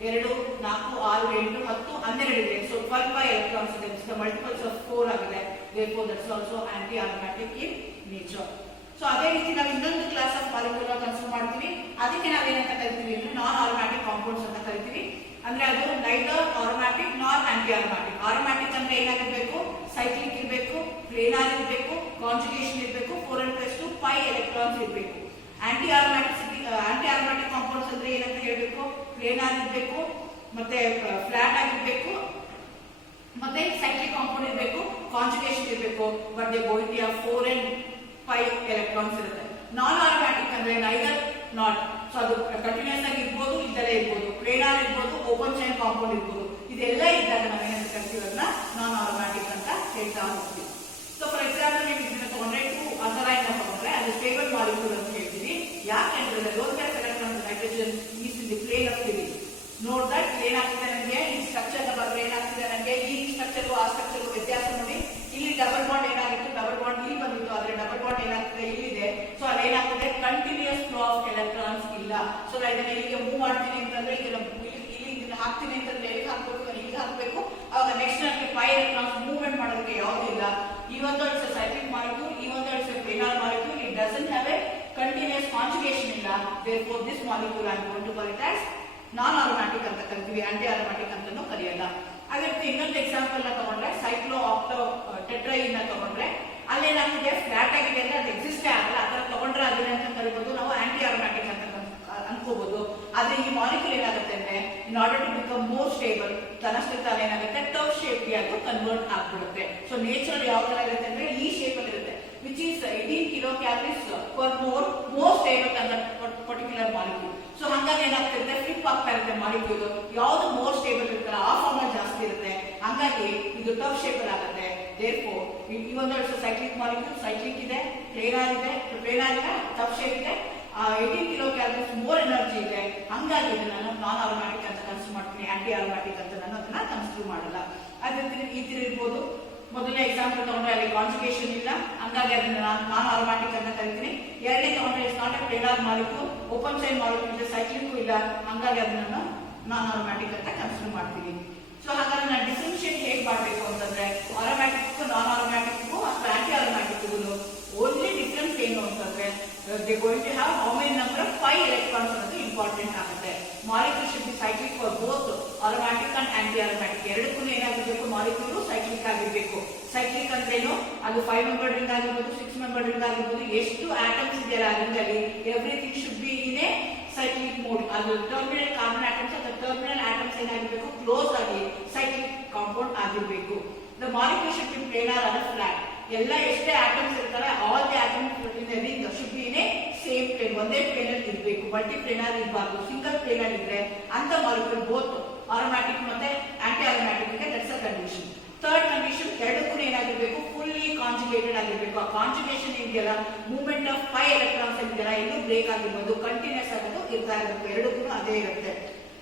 2, 4, 6, 8, 10, 12 ಇದೆ. ಸೊ 12 ಎಲೆಕ್ಟ್ರಾನ್ಸ್ ಇದೆ, ಮಲ್ಟಿಪಲ್ಸ್ ಆಫ್ 4 ಆಗಿದೆ. therefore that's also anti aromatic in nature. So ಅದೇ ರೀತಿ ನಾವು ಇನ್ನೊಂದು ಕ್ಲಾಸ್ ಆಫ್ ಮಾಲಿಕ್ಯೂಲ್ ಕನ್ಸಿಡರ್ ಮಾಡ್ತೀವಿ, ಅದಕ್ಕೆ ನಾವೇನಂತ ಕರಿತೀವಿ ಅಂದ್ರೆ ನಾನ್ ಆರೋಮ್ಯಾಟಿಕ್ ಕಾಂಪೌಂಡ್ಸ್ ಅಂತ ಕರಿತೀವಿ. ಅಂದ್ರೆ ಅದು ನೈದರ್ ಆರೋಮ್ಯಾಟಿಕ್ ನಾರ್ ಆಂಟಿ ಆರೋಮ್ಯಾಟಿಕ್. ಆರೋಮ್ಯಾಟಿಕ್ ಅಂದ್ರೆ ಏನಾಗಿರ್ಬೇಕು, ಸೈಕ್ಲಿಕ್ ಇರಬೇಕು, ಪ್ಲೇನಾರ್ ಇರಬೇಕು, ಕಾಂಜುಗೇಷನ್ ಇರಬೇಕು, 4n+2 ಎಲೆಕ್ಟ್ರಾನ್ಸ್ ಇರಬೇಕು. ಆಂಟಿ ಆರೋಮ್ಯಾಟಿಕ್ ಕಾಂಪೌಂಡ್ಸ್ ಅಂದ್ರೆ ಏನಂತ ಹೇಳ್ಬೇಕು, ಪ್ಲೇನಾರ್ ಇರಬೇಕು, ಮತ್ತೆ ಫ್ಲಾಟ್ ಆಗಿರ್ಬೇಕು, ಮತ್ತೆ ಸೈಕ್ಲಿಕ್ ಕಾಂಪೌಂಡ್ ಇರಬೇಕು, ಕಾಂಜುಗೇಷನ್ ಇರಬೇಕು. But they going to have 4n5 electrons ಇರುತ್ತೆ. ನಾನ್ ಆರೋಮ್ಯಾಟಿಕ್ ಅಂದ್ರೆ ನೈದರ್ ನಾಟ್, ಸೊ ಅದು ಕಂಟಿನ್ಯೂಸ್ ಆಗಿ ಇರ್ಬೋದು, ಇದ್ದಲೇ ಇರ್ಬೋದು, ಪ್ಲೇನಾರ್ ಇರ್ಬೋದು, ಓಪನ್ ಚೈನ್ ಕಾಂಪೌಂಡ್ ಇರ್ಬೋದು. ಇದೆಲ್ಲ ಇದ್ದಾಗ ನಾವೇನಂತ ಕರಿತೀವಿ ಅದನ್ನ ನಾನ್ ಆರೋಮ್ಯಾಟಿಕ್ ಅಂತ ಹೇಳ್ತಾ ಹೋಗ್ತೀವಿ. ಸೊ ಫಾರ್ ಎಕ್ಸಾಂಪಲ್ ನೀವು ಇದನ್ನ ತಗೊಂಡ್ರೆ 2 ಅಸರೈನ್ ತಗೊಂಡ್ರೆ ಅದು ಸ್ಟೇಬಲ್ ಮಾಲಿಕ್ಯೂಲ್ ಅಂತ ಹೇಳ್ತೀವಿ. ಯಾಕೆಂದ್ರೆ loan pair of electrons nitrogen is in the plane of living. Note that ಏನಾಗ್ತಿದೆ ನನಗೆ ಈ ಸ್ಟ್ರಕ್ಚರ್ ಬರ್ರೆ ಏನಾಗ್ತಿದೆ ನನಗೆ ಈ ಸ್ಟ್ರಕ್ಚರ್ ಆ ಸ್ಟ್ರಕ್ಚರ್ ವ್ಯತ್ಯಾಸ ನೋಡಿ. ಇಲ್ಲಿ ಡಬಲ್ ಬಾಂಡ್ ಏನಾಗಿತ್ತು, ಡಬಲ್ ಬಾಂಡ್ ಇಲ್ಲಿ ಬಂದಿತ್ತು, ಆದ್ರೆ ಡಬಲ್ ಬಾಂಡ್ ಏನಾಗ್ತದೆ ಇಲ್ಲಿದೆ. ಸೊ ಅಲ್ಲಿ ಏನಾಗ್ತದೆ ಕಂಟಿನ್ಯೂಸ್ ಫ್ಲೋ ಆಫ್ ಎಲೆಕ್ಟ್ರಾನ್ಸ್ ಇಲ್ಲ. ಸೊ ನಾನು ಇದನ್ನ ಇಲ್ಲಿಗೆ ಮೂವ್ ಮಾಡ್ತೀನಿ ಅಂತಂದ್ರೆ ಇದನ್ನ ಇಲ್ಲಿ ಹಾಕ್ತೀನಿ ಅಂತಂದ್ರೆ ಎಲ್ಲಿ ಹಾಕ್ಬೇಕು, ಇಲ್ಲಿ ಹಾಕ್ಬೇಕು. ಅವಾಗ ನೆಕ್ಸ್ಟ್ ನನಗೆ 5 ಎಲೆಕ್ಟ್ರಾನ್ಸ್ ಮೂವ್ಮೆಂಟ್ ಮಾಡೋದಕ್ಕೆ ಯಾವುದಿಲ್ಲ. ಈ ಒಂದು ಇಟ್ಸ್ ಸೈಕ್ಲಿಕ್ ಮಾಲಿಕ್ಯೂಲ್, ಈ ಒಂದು it's planar molecule. It doesn't have a continuous conjugation ಇಲ್ಲ. therefore this molecule I am going to call it as non aromatic ಅಂತ ಕರಿತೀವಿ, ಆಂಟಿ ಆರೋಮ್ಯಾಟಿಕ್ ಅಂತಾನೂ ಕರೆಯಲ್ಲ. ಅದೇ ರೀತಿ ಇನ್ನೊಂದು ಎಕ್ಸಾಂಪಲ್ ನ ತಗೊಂಡ್ರೆ ಸೈಕ್ಲೋ ಆಕ್ಟೋ ಟೆಟ್ರೈನ್ ತಗೊಂಡ್ರೆ ಅಲ್ಲೇನಾಗ್ತಿದೆ ಫ್ಲಾಟ್ ಆಗಿದೆ ಅಂದ್ರೆ ಅದು ಎಕ್ಸಿಸ್ಟ್ ಆಗಲ್ಲ. ಅದರ ತಗೊಂಡ್ರೆ ಅದನ್ನ ಅಂತ ಕರಿಬಹುದು, ನಾವು ಆಂಟಿ ಆರೋಮ್ಯಾಟಿಕ್ ಅಂತ ಅನ್ಕೋಬಹುದು. ಆದ್ರೆ ಈ ಮಾಲಿಕ್ಯೂಲ್ ಏನಾಗುತ್ತೆ ಅಂದ್ರೆ in order to become more stable ತನ್ನಷ್ಟೇ ತಾನೇ ಏನಾಗುತ್ತೆ ಟಫ್ ಶೇಪ್ ಗೆ ಅದು ಕನ್ವರ್ಟ್ ಆಗ್ಬಿಡುತ್ತೆ. ಸೊ ನೇಚರ್ ಯಾವ ತರ ಇರುತ್ತೆ ಅಂದ್ರೆ ಈ ಶೇಪ್ ಅಲ್ಲಿ ಇರುತ್ತೆ, which is 18 kilocalories per more stable than that particular molecule. So ಹಂಗಾಗಿ ಏನಾಗ್ತಿರುತ್ತೆ ಫ್ಲಿಪ್ ಆಗ್ತಾ ಇರುತ್ತೆ ಮಾಲಿಕ್ಯೂಲ್. ಯಾವ್ದು ಮೋರ್ ಸ್ಟೇಬಲ್ ಇರುತ್ತಲ್ಲ ಆ ಫಾರ್ಮ್ ಜಾಸ್ತಿ ಇರುತ್ತೆ, ಹಂಗಾಗಿ ಇದು ಟಫ್ ಶೇಪ್ ಅಲ್ಲಿ ಆಗುತ್ತೆ. therefore ಈ ಒಂದು ಸೈಕ್ಲಿಕ್ ಮಾಲಿಕ್ಯೂಲ್ ಸೈಕ್ಲಿಕ್ ಇದೆ, ಪ್ಲೇನಾರ್ ಇದೆ, ಟಫ್ ಶೇಪ್ ಇದೆ, 18 kilocalories ಮೋರ್ ಎನರ್ಜಿ ಇದೆ. ಹಂಗಾಗಿ ಇದನ್ನ ನಾನ್ ಆರೋಮ್ಯಾಟಿಕ್ ಅಂತ ಕನ್ಸಿಡರ್ ಮಾಡ್ತೀನಿ, ಆಂಟಿ ಆರೋಮ್ಯಾಟಿಕ್ ಅಂತ ನಾನು ಅದನ್ನ ಕನ್ಸಿಡರ್ ಮಾಡಲ್ಲ. ಅದೇ ಈ ತರ ಇರ್ಬೋದು. ಮೊದಲನೇ ಎಕ್ಸಾಂಪಲ್ ತಗೊಂಡ್ರೆ ಅಲ್ಲಿ ಕಾಂಜುಗೇಷನ್ ಇಲ್ಲ, ಹಂಗಾಗಿ ಅದನ್ನ ನಾನ್ ಆರೋಮ್ಯಾಟಿಕ್ ಅಂತ ಕರಿತೀನಿ. ಎರಡನೇ ತಗೊಂಡ್ರೆ it's not a planar molecule, open chain molecule ಇದೆ, ಸೈಕ್ಲಿಕ್ ಇಲ್ಲ, ಹಂಗಾಗಿ ಅದನ್ನ ನಾನ್ ಆರೋಮ್ಯಾಟಿಕ್ ಅಂತ ಕನ್ಸಿಡರ್ ಮಾಡ್ತೀನಿ. ಸೊ ಹಾಗಾದ್ರೆ ನಾನು ಡಿಫ್ರೆನ್ಶಿಯೇಟ್ ಹೇಗೆ ಮಾಡಬೇಕು ಅಂತಂದ್ರೆ ಆರೋಮ್ಯಾಟಿಕ್ ನಾನ್ ಆರೋಮ್ಯಾಟಿಕ್ ಅಥವಾ ಆಂಟಿ ಆರೋಮ್ಯಾಟಿಕ್ ಓನ್ಲಿ ಡಿಫ್ರೆನ್ಸ್ ಏನು ಅಂತಂದ್ರೆ they going to have how many number of 5 electrons ಅನ್ನೋದು ಇಂಪಾರ್ಟೆಂಟ್ ಆಗುತ್ತೆ. Molecule should be cyclic for both aromatic and anti aromatic. ಎರಡಕ್ಕೂ ಏನಾಗಿರ್ಬೇಕು, ಮಾಲಿಕ್ಯೂಲ್ ಸೈಕ್ಲಿಕ್ ಆಗಿರ್ಬೇಕು. ಸೈಕ್ಲಿಕ್ ಅಂದ್ರೇನು, ಅದು 5 ಮೆಂಬರ್ ರಿಂಗ್ ಆಗಿರ್ಬೋದು, 6 ಮೆಂಬರ್ ರಿಂಗ್ ಆಗಿರ್ಬೋದು, ಎಷ್ಟು ಆಟಮ್ಸ್ ಇದೆಯಲ್ಲ ರಿಂಗ್ ಅಲ್ಲಿ everything should be in a cyclic mode. ಅದು ಟರ್ಮಿನಲ್ ಕಾರ್ಬನ್ ಆಟಮ್ಸ್ ಅಥವಾ ಟರ್ಮಿನಲ್ ಆಟಮ್ಸ್ ಏನಾಗಿರ್ಬೇಕು, ಕ್ಲೋಸ್ ಆಗಿ ಸೈಕ್ಲಿಕ್ ಕಾಂಪೌಂಡ್ ಆಗಿರ್ಬೇಕು. The molecule should be planar or flat. ಎಲ್ಲ ಎಷ್ಟೇ ಆಟಮ್ಸ್ ಇರ್ತಾರೆ all the atoms in a ring should be in a same plane, ಒಂದೇ plane ಅಲ್ಲಿ ಇರಬೇಕು. ಮಲ್ಟಿ ಪ್ಲೇನಾರ್ ಇರಬಾರ್ದು. ಸಿಂಗಲ್ ಪ್ಲೇನ್ ಅಲ್ಲಿ ಇದ್ರೆ ಅಂತ ಮಾಲಿಕ್ಯೂಲ್ ಬೋತ್ ಆರೋಮ್ಯಾಟಿಕ್ ಮತ್ತೆ ಆಂಟಿ ಆರೋಮ್ಯಾಟಿಕ್ ಗೆ that's a condition. Third condition ಎರಡಕ್ಕೂ ಏನಾಗಿರ್ಬೇಕು, ಫುಲ್ಲಿ ಕಾಂಜುಗೇಟೆಡ್ ಆಗಿರ್ಬೇಕು. ಆ ಕಾಂಜುಗೇಷನ್ ಇದೆಯಲ್ಲ, ಮೂವ್ಮೆಂಟ್ ಆಫ್ 5 ಎಲೆಕ್ಟ್ರಾನ್ಸ್ ಇದೆಯಲ್ಲ, ಎಲ್ಲೂ ಬ್ರೇಕ್ ಆಗಿರ್ಬೋದು, ಕಂಟಿನ್ಯೂಸ್ ಆಗೋದು ಇರ್ತಾ ಇರಬೇಕು. ಎರಡಕ್ಕೂ ಅದೇ ಇರುತ್ತೆ.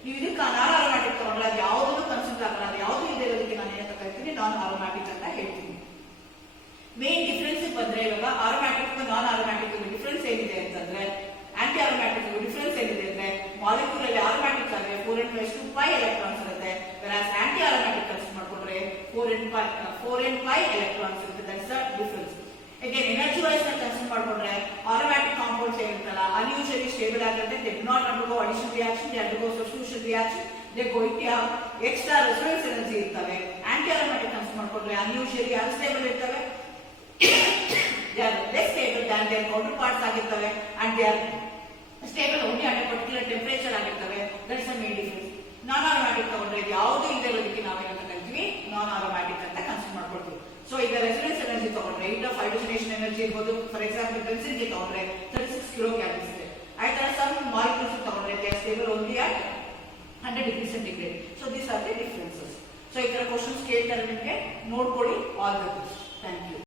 ನೀವು ಇದಕ್ಕೆ ನಾನ್ ಆರೋಮ್ಯಾಟಿಕ್ ತಗೊಂಡ್ರೆ ಅದು ಯಾವುದನ್ನು ಕನ್ಸಿಡರ್ ಆಗಲ್ಲ, ಅದು ಯಾವುದು ಇದೆ ಇರೋದಕ್ಕೆ ನಾನು ಏನಂತ ಕರಿತೀನಿ, ನಾನ್ ಆರೋಮ್ಯಾಟಿಕ್ ಅಂತ ಹೇಳ್ತೀನಿ. ಮೇನ್ ಡಿಫ್ರೆನ್ಸ್ ಬಂದ್ರೆ ಇವಾಗ ಆರೋಮ್ಯಾಟಿಕ್ ನಾನ್ ಆರೋಮ್ಯಾಟಿಕ್ ಡಿಫ್ರೆನ್ಸ್ ಏನಿದೆ ಅಂತಂದ್ರೆ, ಆಂಟಿ ಆರೋಮ್ಯಾಟಿಕ್ ಡಿಫ್ರೆನ್ಸ್ ಏನಿದೆ ಅಂದ್ರೆ ಮಾಲಿಕ್ಯೂಲ್ ಅಲ್ಲಿ ಆರೋಮ್ಯಾಟಿಕ್ ಆದ್ರೆ 4n+2 ಎಲೆಕ್ಟ್ರಾನ್ಸ್ ಇರುತ್ತೆ, whereas ಆಂಟಿ ಆರೋಮ್ಯಾಟಿಕ್ ಕನ್ಸಿಡರ್ ಮಾಡ್ಕೊಂಡ್ರೆ 4n5 ಎಲೆಕ್ಟ್ರಾನ್ಸ್ ಇರುತ್ತೆ. That's the difference. Again energy wise ನ ಕನ್ಸಿಡರ್ ಮಾಡ್ಕೊಂಡ್ರೆ ಆರೋಮ್ಯಾಟಿಕ್ ಕಾಂಪೌಂಡ್ಸ್ ಏನಿರುತ್ತಲ್ಲ ಅನ್ಯೂಶುವಲಿ ಸ್ಟೇಬಲ್ ಆಗಿರುತ್ತೆ. They do not undergo addition reaction, they undergo substitution reaction, they going to have extra resonance energy ಇರ್ತವೆ. Anti aromatic consider ಮಾಡ್ಕೊಂಡ್ರೆ unusually unstable ಇರ್ತವೆ, they are less stable than their counterparts ಆಗಿರ್ತವೆ, and they are stable only at particular temperature ಆಗಿರ್ತವೆ. That's a main difference. Non aromatic ತಗೊಂಡ್ರೆ ಯಾವುದು ಇಲ್ಲದೆ ಇರೋದಕ್ಕೆ ನಾವೇನಂತ ಕರಿತೀವಿ, ನಾನ್ ಆರೋಮ್ಯಾಟಿಕ್ ಅಂತ ಕನ್ಸಿಡರ್ ಮಾಡ್ಕೊಳ್ತೀವಿ. ಸೊ ಈಗ ರೆಸೊನೆನ್ಸ್ ಎನರ್ಜಿ ತಗೊಂಡ್ರೆ ರೇಟ್ ಆಫ್ ಹೈಡ್ರೋಜನೇಷನ್ ಎನರ್ಜಿ ಇರ್ಬೋದು. ಫಾರ್ ಎಕ್ಸಾಂಪಲ್ ಬೆನ್ಸಿನ್ಗೆ ತಗೊಂಡ್ರೆ 36 ಕಿಲೋ ಕ್ಯಾಲರೀಸ್ ಇದೆ. ಆಯ್ತಾ, ಸಮ್ ಮಾಲಿಕ್ಯೂಲ್ಸ್ ತಗೊಂಡ್ರೆ they are stable only at 100 degree centigrade. So these are the differences. So ಈ ತರ ಕ್ವಶನ್ಸ್ ಕೇಳ್ತಾರೆ, ನಿಮಗೆ ನೋಡ್ಕೊಳ್ಳಿ. All the best. Thank you.